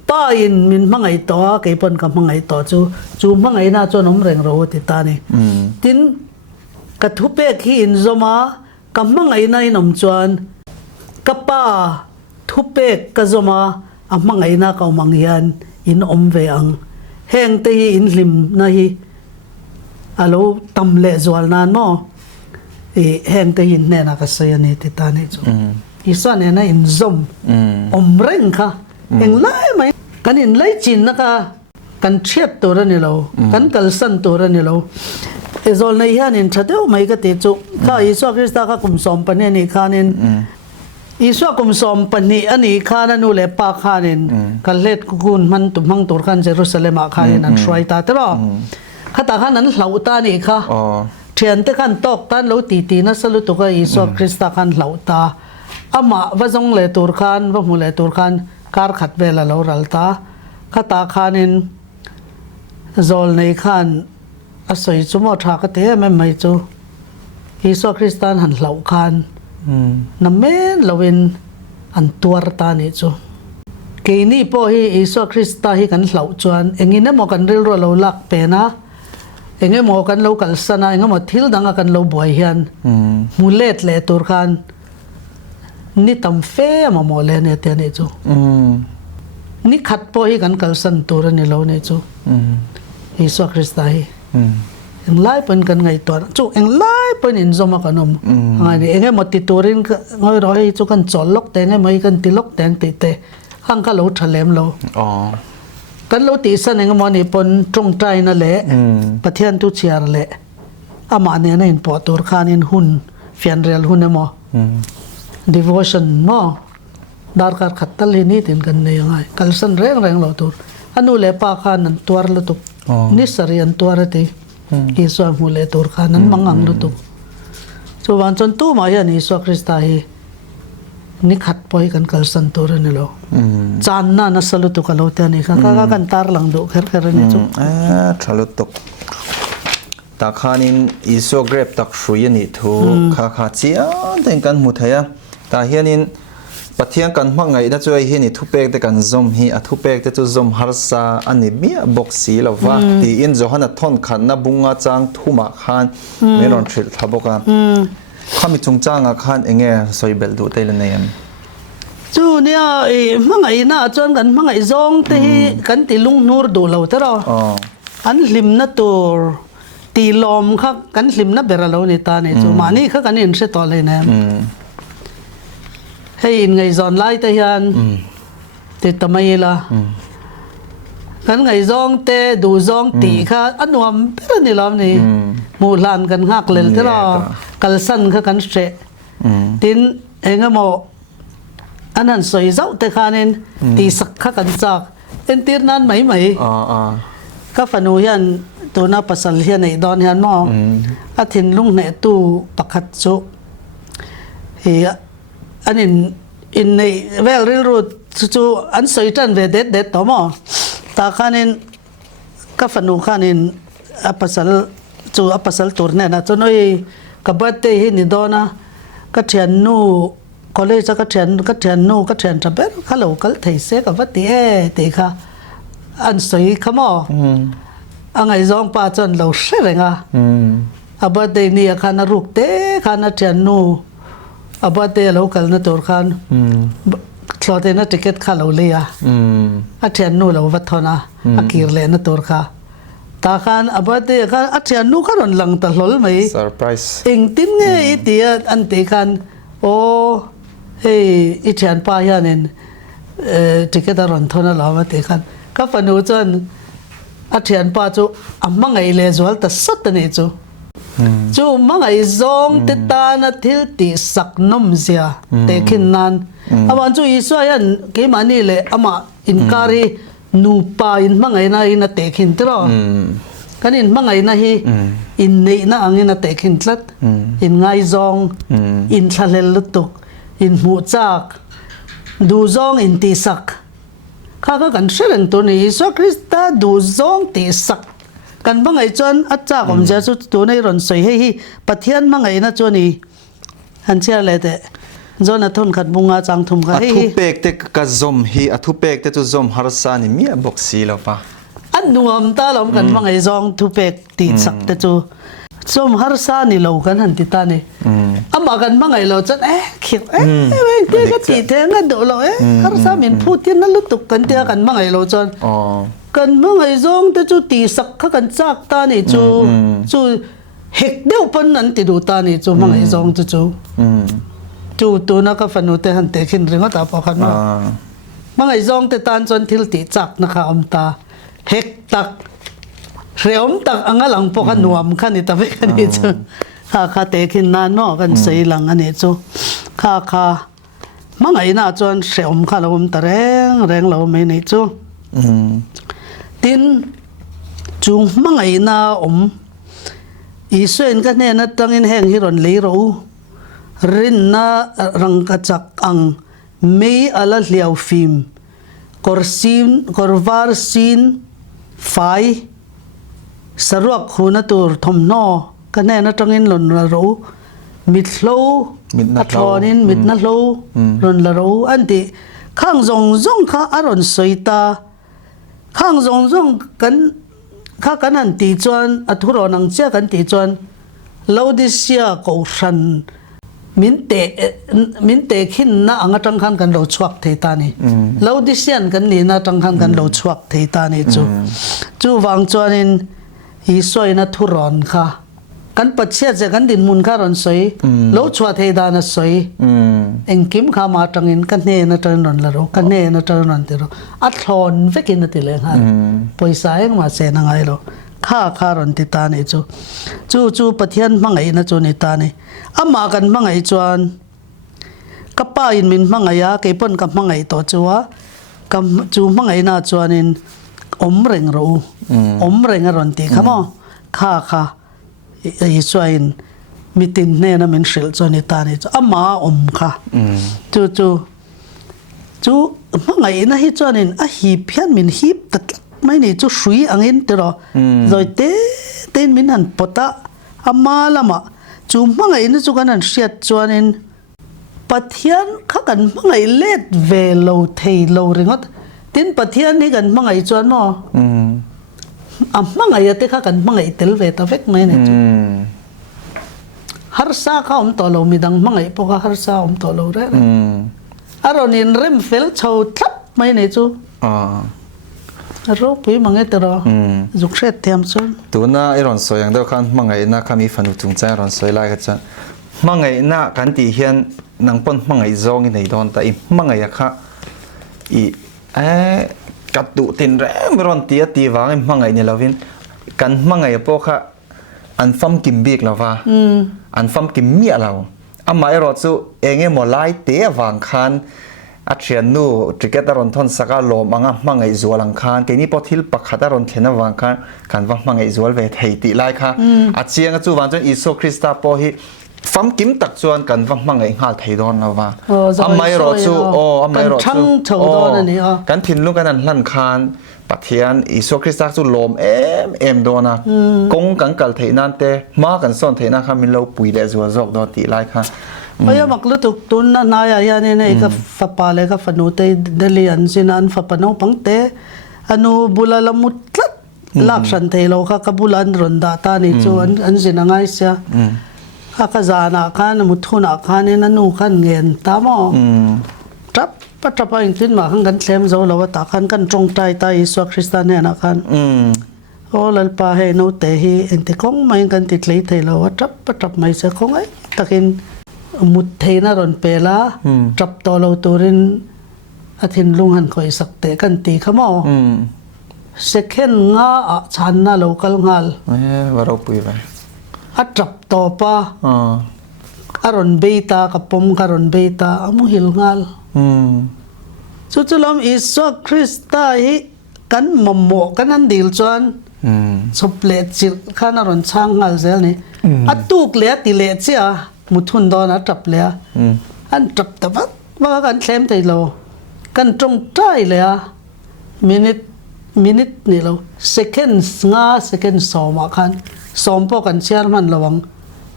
ป้าอินมินมังไอตัวเก็บปนกับมังไอตัวจู่มังไอน่าจวนอมเร่งรู้ติตานี่ทินกระทุเปกที่อินโซมากับมังไอน่าอินอมจวนกับป้าทุเปกกับโซมาอ่ะมังไอน่าเขามังยันอินอมเวียงแห่งเตยอินลิมนะฮีอาลูตำเละจวนนานมั้งแห่งเตยินเนี่ยนะก็เสียนี่ติดตานี่จูอีส่วนเนี่ยนะอินซอมเร่งค่ะเองไล่ไหมกันอินไล่จีนนะคะกันเชียดตัวนี่เรากันกัลสันตัวนี่เราเอซอลในย่านินชัดเดียวไม่ก็ติดจูข้าอีส่วนคริสต์ก็คุมสอมปนนี่ข้านินอีส่วนคุมสอมปนนี่อันนี้ข้านั่นนู่นเลยปากข้านินกันเล็ดกุนมันตุ่มมังตัวกันเจรูซาเล็มข้านินนั่นช่วยตาตลอดข้าตาข้านั้นเหล่าตานี่ค่ะเทียนเตกันตอกตันเราตีนัสลุตุกอีสวคริสต์กันเหล่าตาอามาว่าจงเลตุรคันว่ามูเลตุรคันการขัดเวลาเรารัลตาข้าตาขานินจอลในขันอาศัยจุมอทากเตะไม่จูอีสวคริสต์หันเหล่าขันน้ำเมนเราเป็นอันตัวตานี่จูเกนี่พอฮีอีสวคริสต์ฮีกันเหล่าจวนเองนี่มอกันเรื่องเราลักเปนะเองมอกันเรากัลสนาเองมอทิลดังกันเราบ่อยฮันมูเลตเลตุรคันนี่ตั้มเฟ่มาโมเลเนี่ยเตนี่จู นี่ขัดปอยกันกัลสันตัวนี่เราเนี่ยจูอิสุคริสต์ไเอ็งไล่เป็นกันไงตัวจูเอ็งไล่เป็นอินโซมากันนมไงดิเอ็งให้หมดติตัวรินง่อยร้อยจูกันจอดล็อกแต่งให้ไม่กันติล็อกแต่งติเตะข้างก็เราทะเลมเรากันเราตีสันเองมันนี่ปนตรงใจนั่นแหละประเทศทุเชียร์แหละอามาเนี่ยนั่นปอตัวข้านินหุ่นเฟียนเรียลหุ่นเนี่ยมั้ง devotion มั้งดาร์การขัดตะลีนี่ถึงกันเนี่ยยังไงกัลสันแรงเราตัวอันนู้นเล่ป้าข้านั้นตัวเราตุกนิสรีอันตัวเราตีอิสวามูเล่ตัวข้านั้นมังงังเราตุกส่วนจนตู้มาอย่างอิสวาคริสต์ไทยนี่ขัดปอยกันกัลสันตัวนี่เราจานน่านัสลุตุกเราเท่านี้ข้ากันตาร์ลังดูแค่นี่จุทะลุตุกตาขานินอิสวาเกรบตักชุยนี่ทูข้าเจียแต่กันหมดเฮียตาเฮียนินปัทยังกันมั่งไงนั่นช่วยเห็นทุเปกแต่กันซอมฮีทุเปกแต่จะซอมฮาร์ซาอันนี้มีบ็อกซี่แล้วว่าที่อินโจฮันทอนขันนับบุงอาจางทุ่มขันไม่รอนทริลทับบอกกันข้ามีจงจ้างอาคารเองสวยเบลดูเตลเนียมจูเนี่ยมั่งไงน่าจนกันมั่งไงซองที่กันตีลุงนูร์ดูเราเท่าไรอันลิมนัตตัวตีลมข้ากันลิมนับเบรเราเนี่ยตาเนี่ยจูมานี่ข้ากันอินเสตอเลยเนี่ยให้อินไงซอนไล่แต่ยันติดทำไมล่ะกันไงซองเตะดูซองตีค่ะอันนวมเป็นนี่ล้อมนี่มูลานกันหักเลยที่เรากัลสันค่ะกันเสะตินเองก็มออันนั้นสวยเจ้าแต่ข้านี่ตีสักค่ะกันจากเอ็นตีนั้นไหมก็ฝันว่ายันตัวน่าปัสสาวะในดอนยันมออาทินลุงเนตู้ปักขัดจุเฮียอันนี้อินในเวลริลรูดจู่อันสวยจันเวเด็ดต่อมาตาข้านินก็ฝันว่าข้านินอัปสัลจู่อัปสัลตัวเนี่ยนะจนไอ้กับบัดเตหินิดอนะก็เทียนนู่คอลเลจก็เทียนนู่ก็เทียนจับเบ็ดข้าเราก็ไทยเสกับบัดเตะเตะค่ะอันสวยขมออันไงจองป้าจนเราเชื่อเลยอ่ะอับบัดเตนี่ข้านารุกเตะข้านาเทียนนู่อับบัดเตะเราคัลนาตัวข้านคลอเตน่าติเกตข้าเราเลยอ่ะอันเทียนนู่เราวัดทนะอักกีร์เลยนาตัวข้าตาข้านอับบัดเตะข้าอันเทียนนู่ข้าโดนหลังตลอดไหมเซอร์ไพรส์อิงตินไงอีเดียอันเตะข้านโอ้เฮ้ยอีเทียนป้ายานินติเกตอรอนทนะเรามาเตะข้านก็ฝันว่าจนอันเทียนป้าจูอันมังไงเลยจวลแต่สุดนี่จูมังไงซองติดตานาทิลติสักนมเสียเตคินนันอาวันจูอิสวายันเกี่ยมันนี่เลยอามาอินการีนูปาอินมังไงนะอินเตคินตรอกันอินมังไงนะฮีอินเนนะอังอินเตคินตลัดอินไงซองอินทะเลลุตุกอินมูจักดูซองอินติสักข้าก็กันเชื่อเตัวนี้อิสวาคริสต์ดูซองติสักกันบางไงจวนอาจารย์ผมจะสุดตัวในรอนสวยให้ปะเทียนบางไงนะจวนนี้ฮันเชื่อเลยแต่จวนนั้นทนขัดบุงอาจังทุ่มกันให้ทุเปกเตกซอมฮีทุเปกเตตุซอมฮาร์ซานี่มีบ็อกซี่แล้วปะอันนัวมตาลมกันบางไงจองทุเปกตีสักแต่จูซอมฮาร์ซานี่เรากันหันติตานี่อามากันบางไงเราจนคิดเตี้ยก็ตีเท่งกันดูเราฮาร์ซาเหมือนพูดที่นั่นลุตุกกันเตี้ยกันบางไงเราจนกันเมื่อไงซองแต่จูตีสักข้ากันจากตานี่จูเฮกเดียวปนนั้นติดูตานี่จูเมื่อไงซองจูตัวนักฝันอุตหันเตะขึ้นเรื่องตาพอขันมาเมื่อไงซองแต่ตานจนทิลติจักนะคะอมตาเฮกตักเรียมตักอังหลังพอขันนวมขันนี่ตาไปขันนี่จูข้าเตะขึ้นนานนอกันใส่หลังอันนี้จูข้าเมื่อไงน่าจนเรียมข้าเราอมตาแรงเราไม่นี่จูตินจุงมังไงน่าอีส่วนกันเนี่ยนัดตั้งอินแห่งฮิรอนเลยรู้รินน่ารังกจักอังไม่อะไรเลี้ยวฟิล์มกอร์วาร์ซินไฟสรุปคุณตัวทอมนอกันเนี่ยนัดตั้งอินหล่นละรู้มิดโลอัตรอนินมิดนัดโลหล่นละรู้อันที่ข้างจงข้าอารอนสวยตาข้างจงกันข้ากันหันตีจวนอัทุรอนังเจ้ากันตีจวนเราดิเสียกูชัน มินเตขินนะอังจังขันกันเราชวกเทตานี่เราดิเซียนกันนี่นะจังขันกันเราชวกเทตานี่จู่วางจวนินอีสวยนะทุรอนค่ะกันปัจเจียจะกันดินมุนข้ารอนสวยเราชวกเทตานะสวยเอ็งกิมข้ามาจังอินกันเนนะจังนนละรู้กันเนนะจังนนติรู้อัดทอนเวกินนะติเลยฮะปอยสายมาเสนังไงรู้ข้ารอนติตานี่จู่ปะเทียนมังไงนะจู่นิตานี่อามากันมังไงจวนกับป้าอินมินมังไงยาเก็บปนกับมังไงต่อจัวกับจู่มังไงน่าจวนินอมเร่งรู้อมเร่งอรอนติขโมข้าอีสวยมิตินเนนะมินสิลจวนิตานี่อามาอมค่ะจู่มังไงนะฮิจวนินอ่ะฮีเพียนมินฮีบตัดไม่นี่จู่สุยอังอินติรอโดยเต้นมินหันปตะอามาละมาจู่มังไงนะจู่กันนั่นเสียจวนินปะเทียนข้ากันมังไงเล็ดเวโลเทโลริงอดตินปะเทียนนี่กันมังไงจวนมั้งมังไงยะเตข้ากันมังไงเตลเวตาเวกไม่เนี่ยจู่ฮาร์ซาข้าตัวโลมีดังมังไงพวกฮาร์ซาตัวโลเร่อารมณ์นินเริ่มเฟลชาวทับไม่เนี่ยจู่รู้ปุยมังไงตัวเราจุกเสดเทียมส่วนตัวน่าไอรอนสวยอย่างเดียวกันมังไงน่าขามีฟันอุตุงใจรอนสวยไล่กันจ้ะมังไงน่ากันตีเฮียนนังปนมังไงจงในดอนแต่มังไงค่ะกัดตุตินแรงไม่รอนตีวางมังไงเนี่ยเราวินกันมังไงพวกค่ะอันฟัมกิมบีกเราว่าอันฟัมกิมเมียเราอามาไอรอดสู้เองหมดไล่เตะวางคันอัจฉริยนูจิกเกตารอนทอนสกัดลมมังไงจัวลังคันแกนี่พอทิลปักขัดารอนเทนวางคันกันว่ามังไงจัวเวทเหติไล่ค่ะอัจฉริยจู่วางจนอิโซคริสตาพอฮีฟัมกิมตักจวนกันว่ามังไงหาไทยดอนเราว่าอามาไอรอดสู้อามาไอรอดสู้กันทิ้งลูกกันนั่นลั่นคันปะเทียนอิโซคริสตาจู่ลมเอ็มโดนะกงกันกัลไทยนั่นเตมากันส่วนไทยนะครับมีเราปุยเลจัวจอกดอติไล่ค่ะพยามักลุตุกตุนนายายาเนี่ยก็ฟ้าปาเลก็ฟันูเตเดลียนสินันฟ้าปนองปังเตอนุบุลาลมุตลัดลักษันเทโลค่ะกับบุลันรอนดาตานี่จูอันสินังไงเสียข้าก็จานาคันมุทุนาคันนี่นันนูคันเงินตามอ๋อจับปัจจุบันตินมาขังกันเซมโซลาวตาคันกันจงใจตายสวคริสตานเนี่ยนะคันโอ้ลัลปาเฮนูเตฮีเอ็นติคงไม่กันติดเลยเทโลว่าจับปัจจุบันเสียคงไอ้ตะกินมุดเทน่ารอนเปล่าจับตัวเราตัวรินอาทินลุงหันคอยสักเตะกันตีขมอเสกเห็นง่าชันน่าเรากลงัลว่าเราปุยไปอัดจับตัวป้าอารอนเบต้ากับปมอารอนเบต้าอามุหิลงัลสุดท้ายแล้วอิสวคริสต์ให้กันมโมกันนั่นดีลจวนสบเลจิลข้านารอนช่างงัลเซลนี่อัดตุกเลียติเลเซียมุทุนดอนะจับเลยอันจับแต่ว่ากันเซมไทยเรากันตรงใจเลยมินิทนี่เราเซคันด์ง่าเซคันด์สอมาคันสอมพอกันเชียร์มันระวัง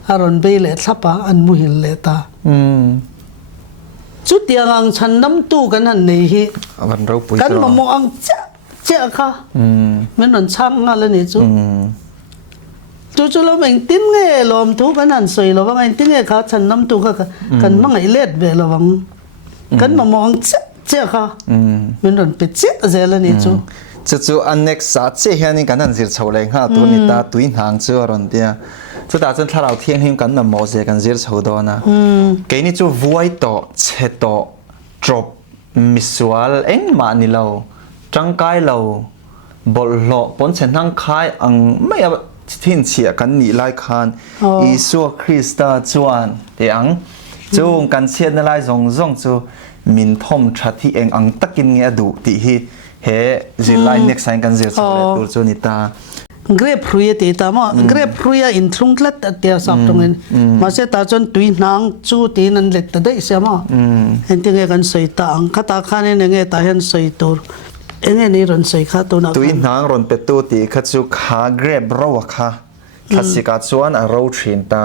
อารอนเบลเลทับปะอันมุหิลเลตาจุดเดียงฉันน้ำตู้กันหันนี่ฮิกันมามองเจ้าค่ะมันนนช่างอะไรนี่จู่เราเองติ้งเงยลมทุกันนั่นสวยเราว่าไงติ้งเงยเขาฉันน้ำตู้กันมั่งไอเล็ดเวลาวังกันมามองเจ้าค่ะมันโดนเป็ดเจ้าเจริญนี่จู่อันเน็กซ์สัตย์เชี่ยนี่กันนั่นสิชาวเลงฮะตัวนี้ตาตุยหางจู่รอนเดียจู่ตาจนถ้าเราเที่ยงหิมกันนั่นมอเสกันสิชาวดอนะแกนี่จู่วัยโตเชโตจบมิสวลเอ็งมานี่เราจังกายเราบอลโลปนเส้นทางคายอังไม่ทิ้งเสียกันนี่ไล่คันอิสุคริสต์จวนเดียงจู่กันเชียนไล่ส่งจู่มินทอมชัดที่เองอังตักินเงียดูที่เฮจิไลเน็กซ์กันเสียสุดเลยตัวจนิตาเกรบพรุยตีตามอ่ะเกรบพรุยอินทรุงเล็ดเดียสับตรงนี้มาเสตาจนตุยนางจู่ตีนันเล็ดแต่ได้เสียมั้งเห็นที่เงกันสวยตาอังคาตาข้านี่เงตาเห็นสวยตัวเองนี่รอนสวยข้าตัวนักตุยนางรอนเป็ดตัวตีข้าจู่ขาเกรบรัวข้าข้าสิกาจวนอารูชินตา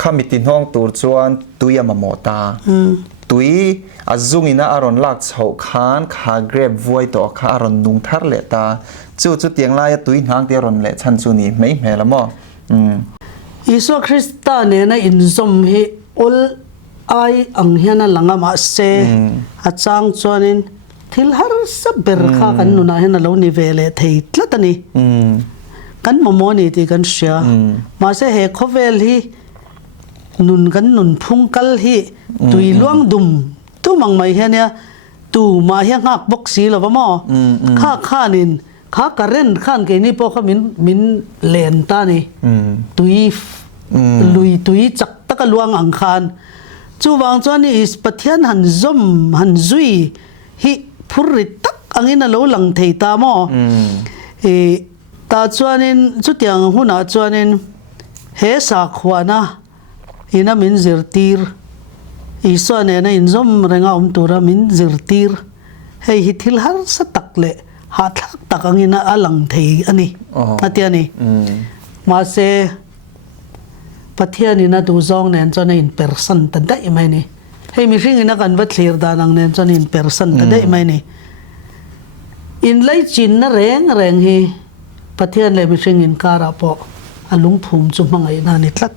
ข้ามิตินห้องตัวจวนตุยมาโมตาตุยอาจุงอินาอารอนลักเฉาขานขาเกรบวัยต่อขาอารอนนุงทัรเลตาจู่เตียงไล่ตุยนางเตียรอนเลชันจูนี่ไม่แม่ละมั้งอิสุคริสต์เนี่ยนะอินซอมฮีอุล ai ang hian a langa ma se a chang chuanin thil har sa ber kha kan nuna hian a lo ni vele thei tlatani kan momoni ti kan sia ma se he khovel hi nun kan nun phungkal hi tui luang dum tu mang mai hian ya tu ma hian ngak bok si lo mo kha khanin kha karen khan ke ni po kha min len ta ni tui lui tui chak taka luang ang khan chu wang chuan ni is pathian han zom han zui hi phurri tak angin a lo lang thei ta mo e ta chuanin chu tiang huna chuanin he sa khwana ina min zirtir iso ne na inzom renga tura min zirtir hei hi thil har sa takle ha thak tak angina alang thei ani atiani ma se pathian ina tu zong nen chon in person ta dai mai ni hei mi ring ina kan va thlir da nang nen chon in person ta dai mai ni in lai chin na reng hi pathian le mi ring in kara po alung phum chu mangai na ni tlat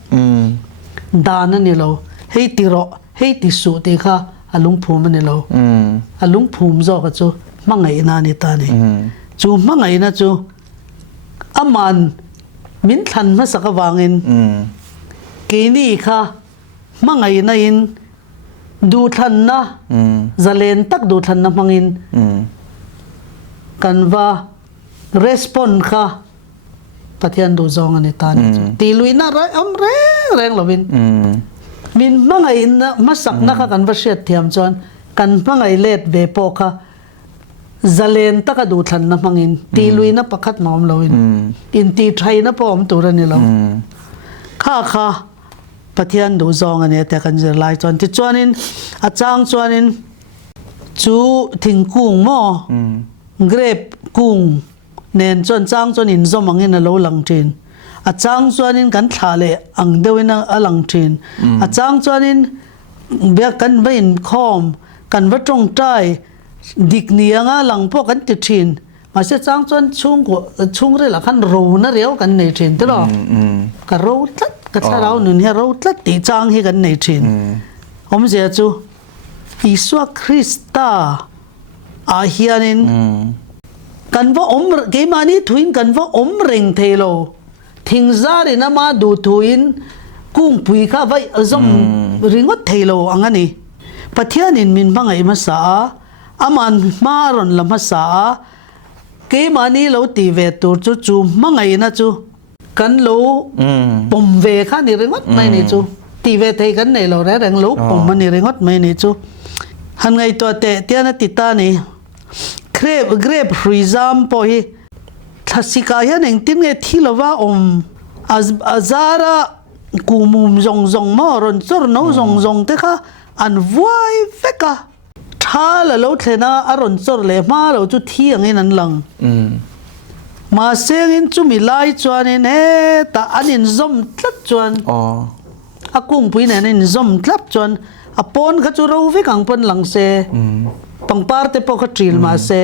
dan ani lo hei ti ro hei ti su ti kha alung phum ani lo alung phum zo ka chu mangai na ni ta ni chu mangai na chu aman min than ma saka wangin ke ni kha mangai na in du than na zalen tak du than na mangin kanwa respond kha pathian du zong ani ta ni ti luina ra am reng lovin min mangai na masak na kha kan va shet thiam chon kan mangai let ve po kha zalen taka du than na mangin ti luina pakhat maum loin in ti thai na pom turani lo kha pathian du zong ani te kan je lai chon ti chuanin a chang chuanin chu thingkung mo grep kung nen chon chang chon in zom angin a lo lang tin a chang chuanin kan thale ang deuina a lang tin a chang chuanin be kan vein khom kan va tong tai dik nianga lang po kan ti thin ma se chang chuan chung re la khan ro na reu kan nei thin te ro ka ro tlat ka tharau nun he ro tlat ti chang hi kan nei thin om je chu Iswa Krista a hianin kan va ke mani thuin kan va reng thelo thingzari na ma du thuin kung pui kha vai azom ringot thelo angani pathianin min mangai ma sa aman maron lama sa ke mani lo ti ve tur chu mangai na chu kan lo pom ve kha ni ringot mai ni chu ti ve thei kan nei lo reng lo pom man ni ringot mai ni chu han ngai to te tiana ti ta ni grep rizam po hi thasika hian eng tin nge thilowa azara kumum zong mo ron chor no zong te kha an voi veka thala lo thlena aron chor le ma lo chu thi angin an lang ma seng in chu mi lai chuanin he ta anin zom tlat chuan akung pui nen in zom tlap chuan apon kha chu ro ve kang pon lang se pangpar te po kha tril ma se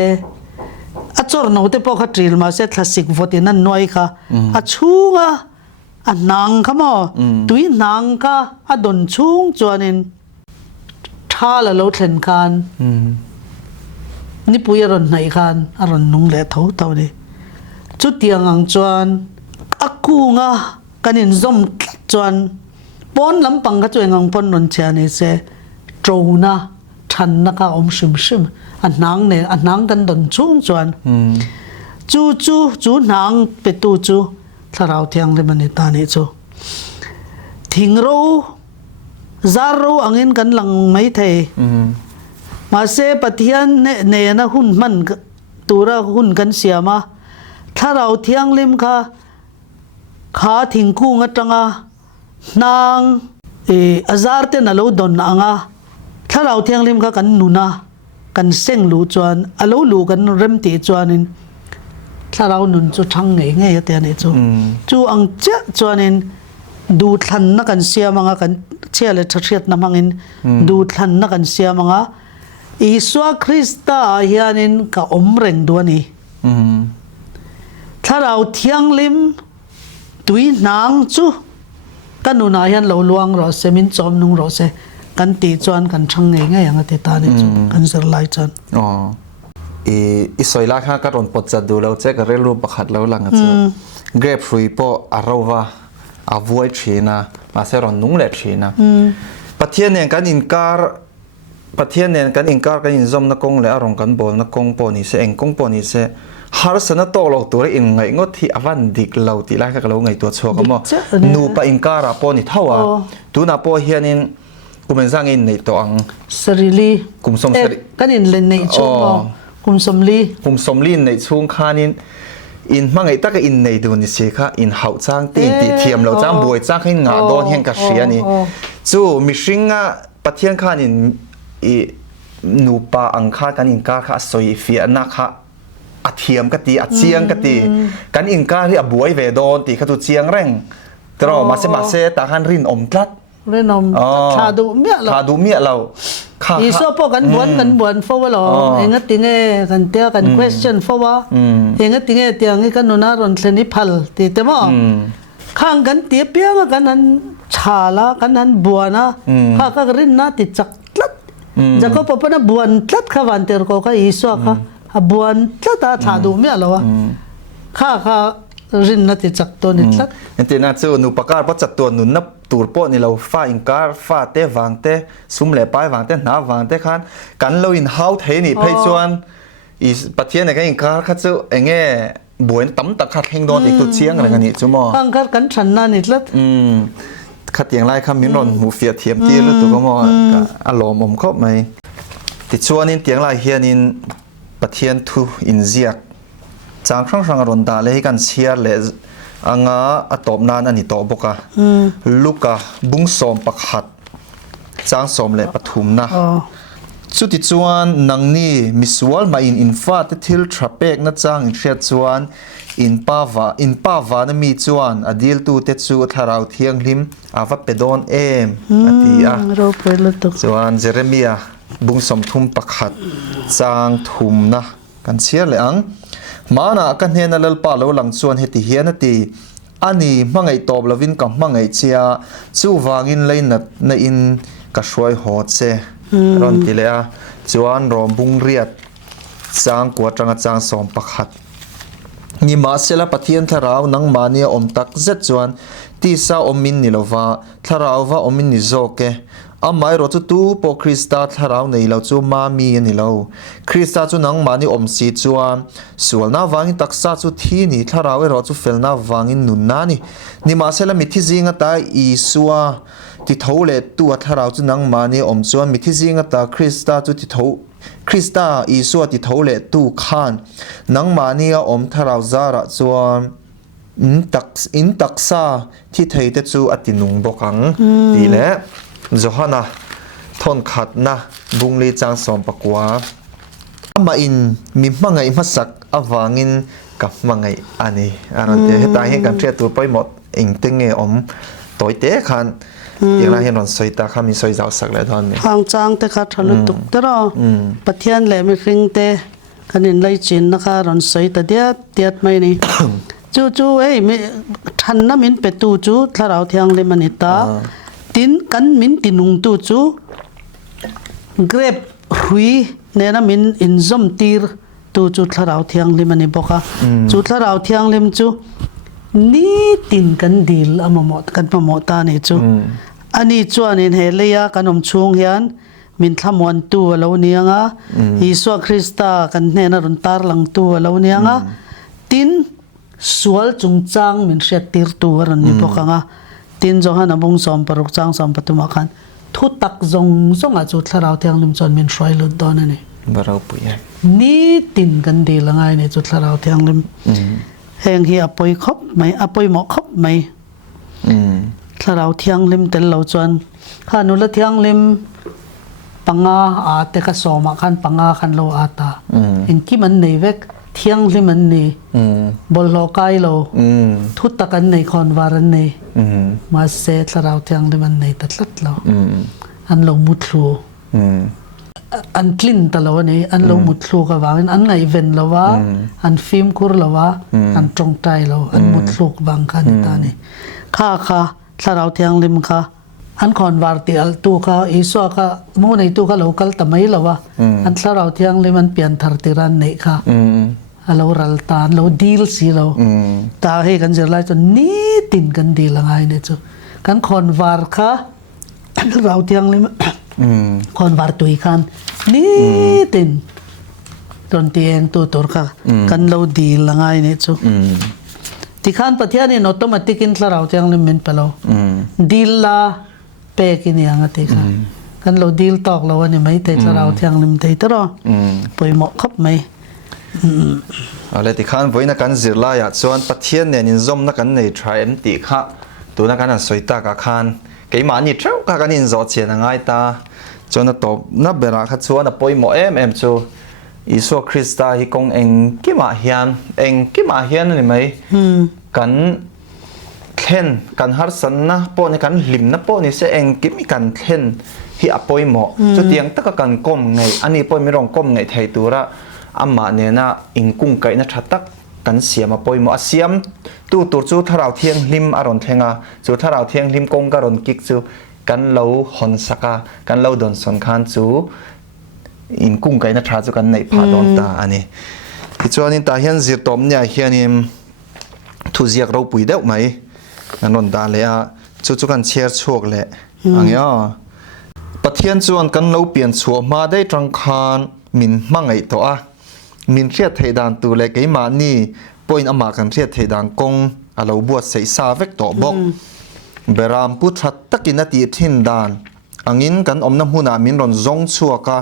achor no te po kha tril ma se thlasik votin an noi kha achunga anang kha mo tui nang ka adon chung chuanin thala lo thlen khan ni pui ron nai khan aron nung le tho tho ni chu tiang ang chuan akunga kanin zom chuan pon lampang ka chueng pon non cha ni se trona than na ka shim anang kan don chung chuan chu nang pe tu chu tharau thiang le mani ta ni chu thingro zaro angin kan lang mai thei ma se pathian ne na hun man tura hun kan siama tharau thiang lim kha thingkung atanga nang azar te na lo don anga tharau thiang lim kha kan nuna kan seng lu chuan alo lu kan rem ti chuanin tharau nun chu thang nge te ani chu ang cha chuanin du thlan na kan siamanga kan chele thriat na mangin du thlan na kan siamanga Iswa Krista hianin ka omreng duani tharau thiang lim tui nang chu kanuna hian lo luang ro se min chom nung ro se กันตีจวนกันช่างไงไงอย่างที่ตาเนี่ยกันเสร็จไล่จวนอ๋ออีสอยลาข้าก็รอนปดจัดดูแล้วเจ๊ก็เรียนรู้ประคัดแล้วหลังจากเกรบฟรีปออาราวาอาวัวชีนะมาเสรอนนุ่งเล็ดชีนะประเทศเนี่ยกันอินการประเทศเนี่ยกันอินการกันอินซอมนักกงเลยอารมณ์กันบอลนักกงปอนี่เสเองกงปอนี่เสฮาร์สนะโตเราตัวอินไงงดที่อวันดิกเราที่ไล่ก็เราไงตัวโชว์ก็มั่นูปอินการปอนี่เท่าอ่ะตัวน่ะปอเฮียนินกูเป็นสร้างอินในตัวอังสรีลีกุมสมสรีกันอินเล่นในช่วงกุมสมลีในช่วงข้านินอินมั่งไอ้ตาก็อินในดูนี่สิค่ะอินเขาจ้างตีเทียมเราจ้างบวยจ้างให้งาโดนเฮงกระเสียนี่จู่มิชิงอ่ะประเทศข้านินนูปาอังคากันอินกาค่ะสวยเฟียนักค่ะอัดเทียมกตีอัดเชียงกตีกันอินกาที่บวยเวดอนตีเขาตุเชียงแรงแต่เรามาเสตาหันรินอมกลัดเรื่องนมชาดูเมียเราอีโซพอกันบวนฟาวหรอเองก็ติงเอกันเตียกัน question ฟาวเองก็ติงเอเตียงให้กันนุนารอนเซนิพัลตีเตมอข้างกันเตียเปียงกันนั้นชาละกันนั้นบวนนะข้าก็รินนะติจักลัดจะก็พอปนบวนลัดข้าวันเตอร์ก็ก็อีโซค่ะบวนลัดชาดูเมียเราข้ารินนัติจักตัวนิดลักนั่นที่น่าจะนูปการเพราะจัดตัวนุนนับตูร์ปนี่เราฟ้าอินการฟ้าเตะวางเตะสุ่มเล่ไปวางเตะหนาวางเตะขันกันเราอินเฮาเทนี่ไปชวนอีประเทศไหนก็อินการข้าจะเองบวนตั้มตะขัดแห่งโดนอีกตัวเชียงอะไรกันนี่จุ่มอังการกันฉันนั่นนิดลักขัดอย่างไรคำมิ้นรอนหูเฟียเทียมตีแล้วตัวก็มออารมณ์ผมก็ไม่ติดชวนนี่เตียงไรเฮียนินประเทศทูอินเซียจางครั้งสังรนดาเลยกันเชียร์เลยอังอาตบนานอันนี้ตบกะลูกะบุ้งสมปักหัดจางสมเลยปฐุมนะสุดที่จวนนังนี่มิสวอลมาอินฟ้าที่ทิลทรัพเปกนะจางอินเชียจวนอินป้าวานะมีจวนอดีลตูเตจูทาราวเทียงลิมอาวับเปดอนอตีจวนเจเรมียบุ้งสมทุมปักหัดจางทุมนะกันเชียร์เลยอังมานะกันเฮนัลลปาโลหลังส่วนเหตุเฮียนตีอันนี้มังไอตอบลวินกับมังไอเชียจูวางินเลยนัดในอินกระช่วยหอดเซรอนติเลอาจวนรอมบุงเรียดจางกวดจังจางสอมปักหัดนี่มาเสละปะเทียนทาราวนังมาเนียอมตักเจ็ดจวนตีซาอมินนิลวาทาราวว่าอมินนิโซเกอาไม่รอจุตูปคริสตาทาราวในเราจูมามีนี่เราคริสตาจูนังมานี่อมสีจวนส่วนน้าวางินตักซาจูที่นี่ทาราวรอจูเฟลน้าวางินนุนนานี่มาเสละมิทิซิงตาอีสัวที่เท่าเลตัวทาราวจูนังมานี่อมจวนมิทิซิงตาคริสตาจูที่เท่าคริสตาอีสัวที่เท่าเลตัวขานนังมานี่อมทาราวซาระจวนอินตักซาที่ไทยเตจูอตินุงบกังดีแหละจฮานะทนขัดนะบุงลีจางสอมปกวามาอินมีมังไงมาสักอวางินกับมังไงอันนี้อันนั้นเดี๋ยวตายให้กันเทียตัวไปหมดเองตึงเงอมต่อยเตะขันอย่างไรเห็นวันสวยตาข้ามีสวยเจ้าสักเลยตอนนี้ทางจางเตะขัดทะลุตุกตรอปะเทียนแหลมริงเตะขันินไลจินนะคะรอนสวยแต่เดียดไม่นี่จู่เอ้ยไม่ทันน้ำมินเป็ดตู่จู่ถ้าเราเที่ยงเลยมันตาตินกันมินตินุงตู่จู่เกรบหุยเนี่ยน้ำมินอินซอมตีร์ตู่จู่ถ้าเราเที่ยงเลยมันบอกว่าจู่ถ้าเราเที่ยงเลยมจู่นี่ตินกันดีลอามาหมดกันมาหมดตาเนี่ยจู่อันนี้จู่อันนี้เฮลียกันอมช่วงเฮียนมินทำวันตัวเราเนี่ยงะอิสวาคริสตากันเนี่ยนรุนตาร์หลังตัวเราเนี่ยงะตินสวลจงจางมินเสียตีร์ตัวรันนี่พวกงะตินจงหันบงสอมปรุกจางสอมปตุมาคันทุตักจงอาจุดทาราวเทียงลิมจอนมินช่วยลุดดอนนี่บาราวปุยนี่ตินกันดีละไงเนี่ยจุดทาราวเทียงลิมแห่งที่อภัยคบไหมอภัยหมอกคบไหมทาราวเทียงลิมเตลเราจวนข้านุละเทียงลิมปังอาเตกสอมาคันปังอาคันโลอาตาอินที่มันในเวกเที่ยงลิมันนี่บอลโลกายโลทุตกันในคอนวารันนี่มาเซตเราเที่ยงลิมันในตัดลัดเราอันเรามุดลูอันคลินตลอดนี่อันเรามุดลูกับว่าอันไงเวนเราว่าอันฟิล์มคูร์เราว่าอันตรงใจเราอันมุดลูกบางคันตานี่ข้าถ้าเราเที่ยงลิมข้า อันคอนวาร์ติอัลตูค่ะอิสวาค่ะมูในตูค่ะโลกัลตะไม่ละวะอันสเราเที่ยงเลยมันเปลี่ยนทาร์ติรันเนี่ยค่ะเรารัลตานเราดีลสิเราตาให้กันเจอไล่จนนี้ตินกันดีละไงเนี่ยจูกันคอนวาร์ค่ะเราเที่ยงเลยคอนวาร์ตุยคันนี้ตินตอนเตียงตัวค่ะกันเราดีละไงเนี่ยจูที่ขันปัทยานี่นอตโตมาติกินสเราเที่ยงเลยมันเปล่าดีลละเปกินอย่างนั้นค่ะกันเราดีลตอกเราวันนี้ไม่เตะเราเที่ยงลิมเตะตลอดไปเหมาะครับไหมอะไรที่ขันไว้นักการจิรลายส่วนปัทยาเนี่ยนินซอมนักการในทรายติค่ะตัวนักการสวยตากับขันเกี่ยมันนี่เจ้ากับการนินจอดเชียนง่ายตาจนตบนับเวลาขัดส่วนไปเหมาะจูอิสุคริสต์ฮิคงเองกี่มาเฮียนนี่ไหมกันเข่นกันฮาร์สันนะปนกันลิมนะปนนี่เสเองกิมีกันเข่นที่อปอยหมอจุดยังตะกันก้มไงอันนี้ปอยไม่รองก้มไงไทยตัวละอามาเนี่ยนะอิงกุ้งไก่นะชัดตักกันเสียมาปอยหมอเสียมตู้ตัวจูถ้าเราเที่ยงลิมอารอนเทงาจูถ้าเราเที่ยงลิมกงการอนกิกจูกันเราหอนสักกันเราโดนสนคันจูอิงกุ้งไก่นะชัดจูกันในผาดอนตาอันนี้ที่จวนนี้ตาเฮียนจิตตอมเนี่ยเฮียนี่ทุเรียกเราปุ๋ยเด้อไหมนั่นนนดาเลยอ่ะจู่ๆกันเชียร์โชคเลยอันนี้อ่ะปะเทียนจวนกันเราเปลี่ยนชัวมาได้ตรังคานมินมั่งไอตัวอ่ะมินเทียดเทดานตัวเล็กไอมานี่ปอยอามากันเทียดเทดานกงเราบวชใส่ซาเวกตัวบกเบรามพุทธัตตะกินนาทีทินดานอังอินกันอมน้ำหูนามินรอนซงชัวกะ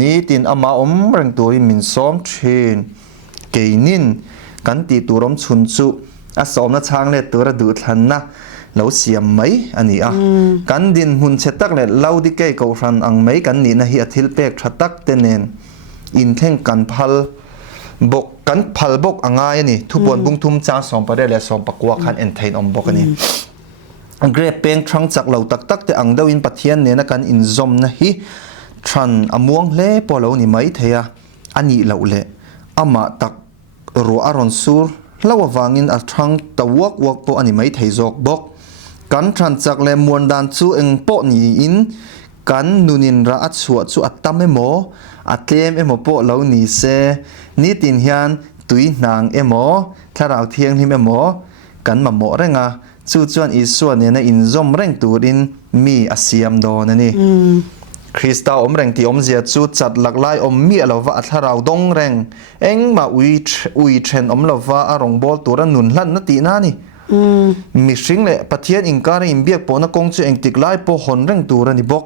นี่ตินอามาอมเริงตัวมินซ้อมเชนเกนินกันตีตัวรมชุนจุอาสอมนัช้างเล็ดตัวระดูทันนะเราเสียมไหมอันนี้อ่ะกันดินหุ่นเชตักเล็ดเล่าดิเกยกูฟันอังไหมกันนี่นะเฮียทิลเปกชัตักเตเนนอินเท่งกันพัลบกกันพัลบกอ่างไงนี่ทุบวนบุ้งทุ่มจ้าสองประเดี๋ยวและสองปักวัวคันเอ็นเทนอมบกนี่เกรเปงทรังจากเหล่าตักตักแต่อังดาวินปัทเทียนเนี่ยนะกันอินซอมนะฮิทรันอมวงเล่ปอเหล่านี่ไหมเทียอันนี้เหล่าเล่อามาตักรัวอารอนซูร์แล้ววางอินอัตรังตะวักปออันนี้ไม่ไทยจอกบกกันทรันจากเลมวนดานซูเองปอนี่อินกันนุนินระอัดสวดสูอัตตามเอโมอัตเลมเอโมปอเหล่านี้เซนี่ตินเฮียนตุยนางเอโมถ้าเราเทียงที่เอโมกันมาโมเร่งอ่ะจู่จวนอีส่วนเนี่ยนะอินซอมเร่งตูดินมีอาเซียมโดนนี่คริสต์อมแรงที่อมเสียจุดจัดหลักไล่อมมีอะไรวะถ้าเราดงแรงเอ็งมาอุยเทรนอมละวะอารมณ์บอลตัวนุนลั่นนตีน่านี่มิชิงเลยปะเทียนอิงการอินเบียกปนกงจูเอ็งติกไล่ปอหอนแรงตัวนี่บก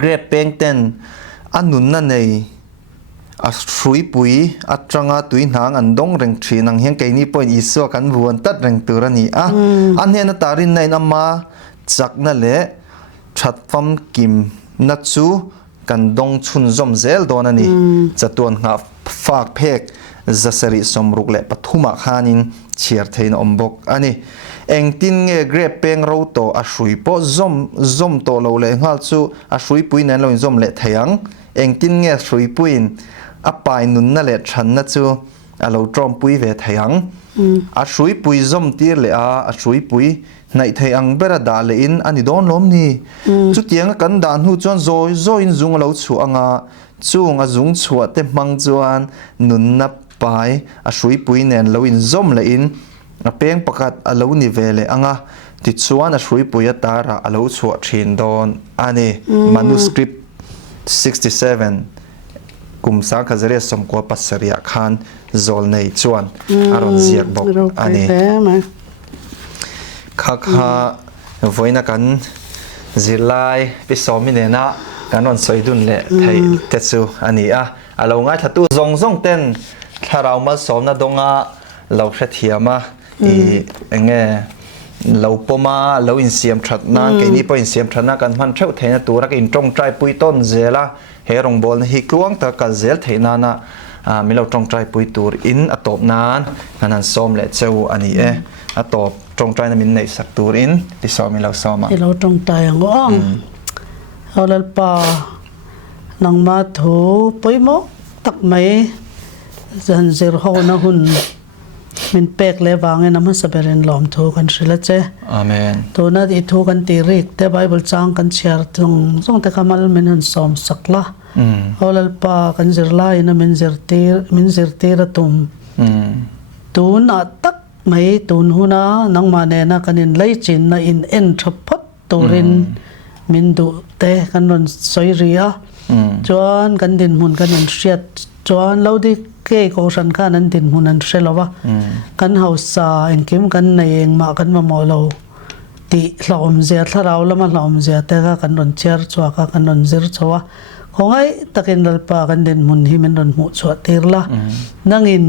เกรเปงเต็นอันนุนนั่นเองอัศรุยปุยอัตรังอาตุยนางอันดงแรงชีนังเฮียงไกนี่ปอยอิสวกันวนตัดแรงตัวนี่อ่ะอันเฮียนตารินในน้ำมาจากนั่นแหละชัดฟัมกิมนัดซูกันดงชุนซอมเซลโดนนี่จะตัวหาฝากเพกจะสริสมรุกเละปฐุมขานินเชียร์เทนอมบกอันนี้เองตินเงเกรเปงเราโตอาชุยปอซอมโตเราเลยฮัลซูอาชุยปุยนั้นเราซอมเละเทียงเองตินเงชุยปุยอปายนุนนั่นเละฉันนัดซูเราจอมปุยเวเทียงอาชุยปุยซอมตีเละอาชุยปุยในไทยอังเบรดาเลอินอันนี้โดนล้มนี่จุดยังกันด่านหูจวนโซอินจุงเราชัวงาจุงอาจุงชัวเต็มมังจวนนุนนับไปอาช่วยปุยเนนเราอินซอมเลอินเพียงประกาศอาเรานิเวเลอังาติดชวนอาช่วยปุยตาระอาเราชัวชินโดนอันนี้มานูสคริปต์67กุมสาขจเรียสมกว่าปัสริยคันโซลในชวนอารอนเซียกบอกอันนี้ข้าไว้นักันจิไลไปสอมิเนนะกันนอนสวยดุนเละไทยเตซูอันนี้อ่ะเราง่ายถ้าตู้ซงเต้นถ้าเรามาสอนนะดงอ่ะเราเสียมาเงี้ยเราปมาเราอินเสียมชัดนั่งแค่นี้พออินเสียมชัดนั่งกันมันเท่าเทนตัวรักอินจงใจปุยต้นเจล่ะเฮรงบอลฮิกลวงตะกัเจลเทนานะมีเราจงใจปุยตัวอินอตบนานนั้นซ้อมเละเจ้าอันนี้อตบจงใจนั้นมีในสักตัวอินที่ซ้อมมีเราซ้อมเราจงใจอย่างก็เอาละป่านังมาถูปุยโมตักไม่จันเสียร์เขานะหุ่น min pek le wange nama saberin lom thu kan sila che amen to na di thu kan ti rik te bible chang kan share zong te kamal min han som sakla holal pa kan zirla ina min zirtir tum tun atak mai tun huna nang mane na kanin lei chin na in en thapot turin min du te kan ron soiria chuan kan din mun kan in riat chuan lo di ke ko san khan an din mun an shelawa kan hausa en kim kan nei eng ma kan ma mo lo ti hlom zia tharau lama hlom zia te ka kan ron cher chwa ka kan ron zir chawa khongai takin lalpa kan din mun hi min ron mu chwa tirla nangin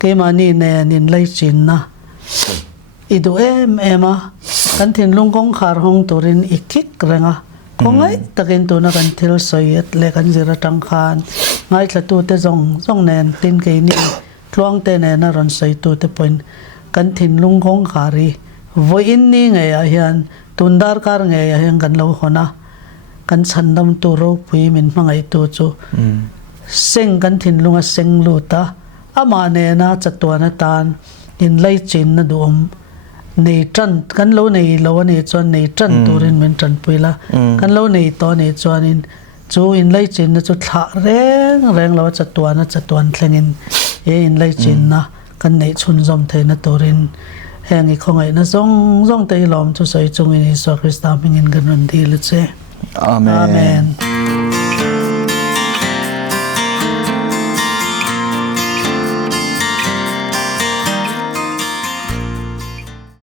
ke mani ne nin lai chin na idu ema kan thin lungkong khar hong turin ikik renga kongai takin tu na kan thil soyet le kan zira tang khan ngai thla tu te zong nen tin ke ni Tluangtea ne na ron soi tu te point kan thin lungkong khari voin ni nge a hian tundar kar nge a hian kan lo hona kan chandam tu ro pui min mangai tu chu seng kan thin lunga seng luta ama ne na chatwana tan in lai chin na dum nei tran kan lo nei lo nei chuan nei tran turin min tran puila kan lo nei to nei chuan in chu in lai chin na chu thla reng lo chatuan thlengin e in lai chin na kan nei chun zom theina turin hengi khongai na zong te lom chu soi chung in Isu Krista mingin kan ron dil che amen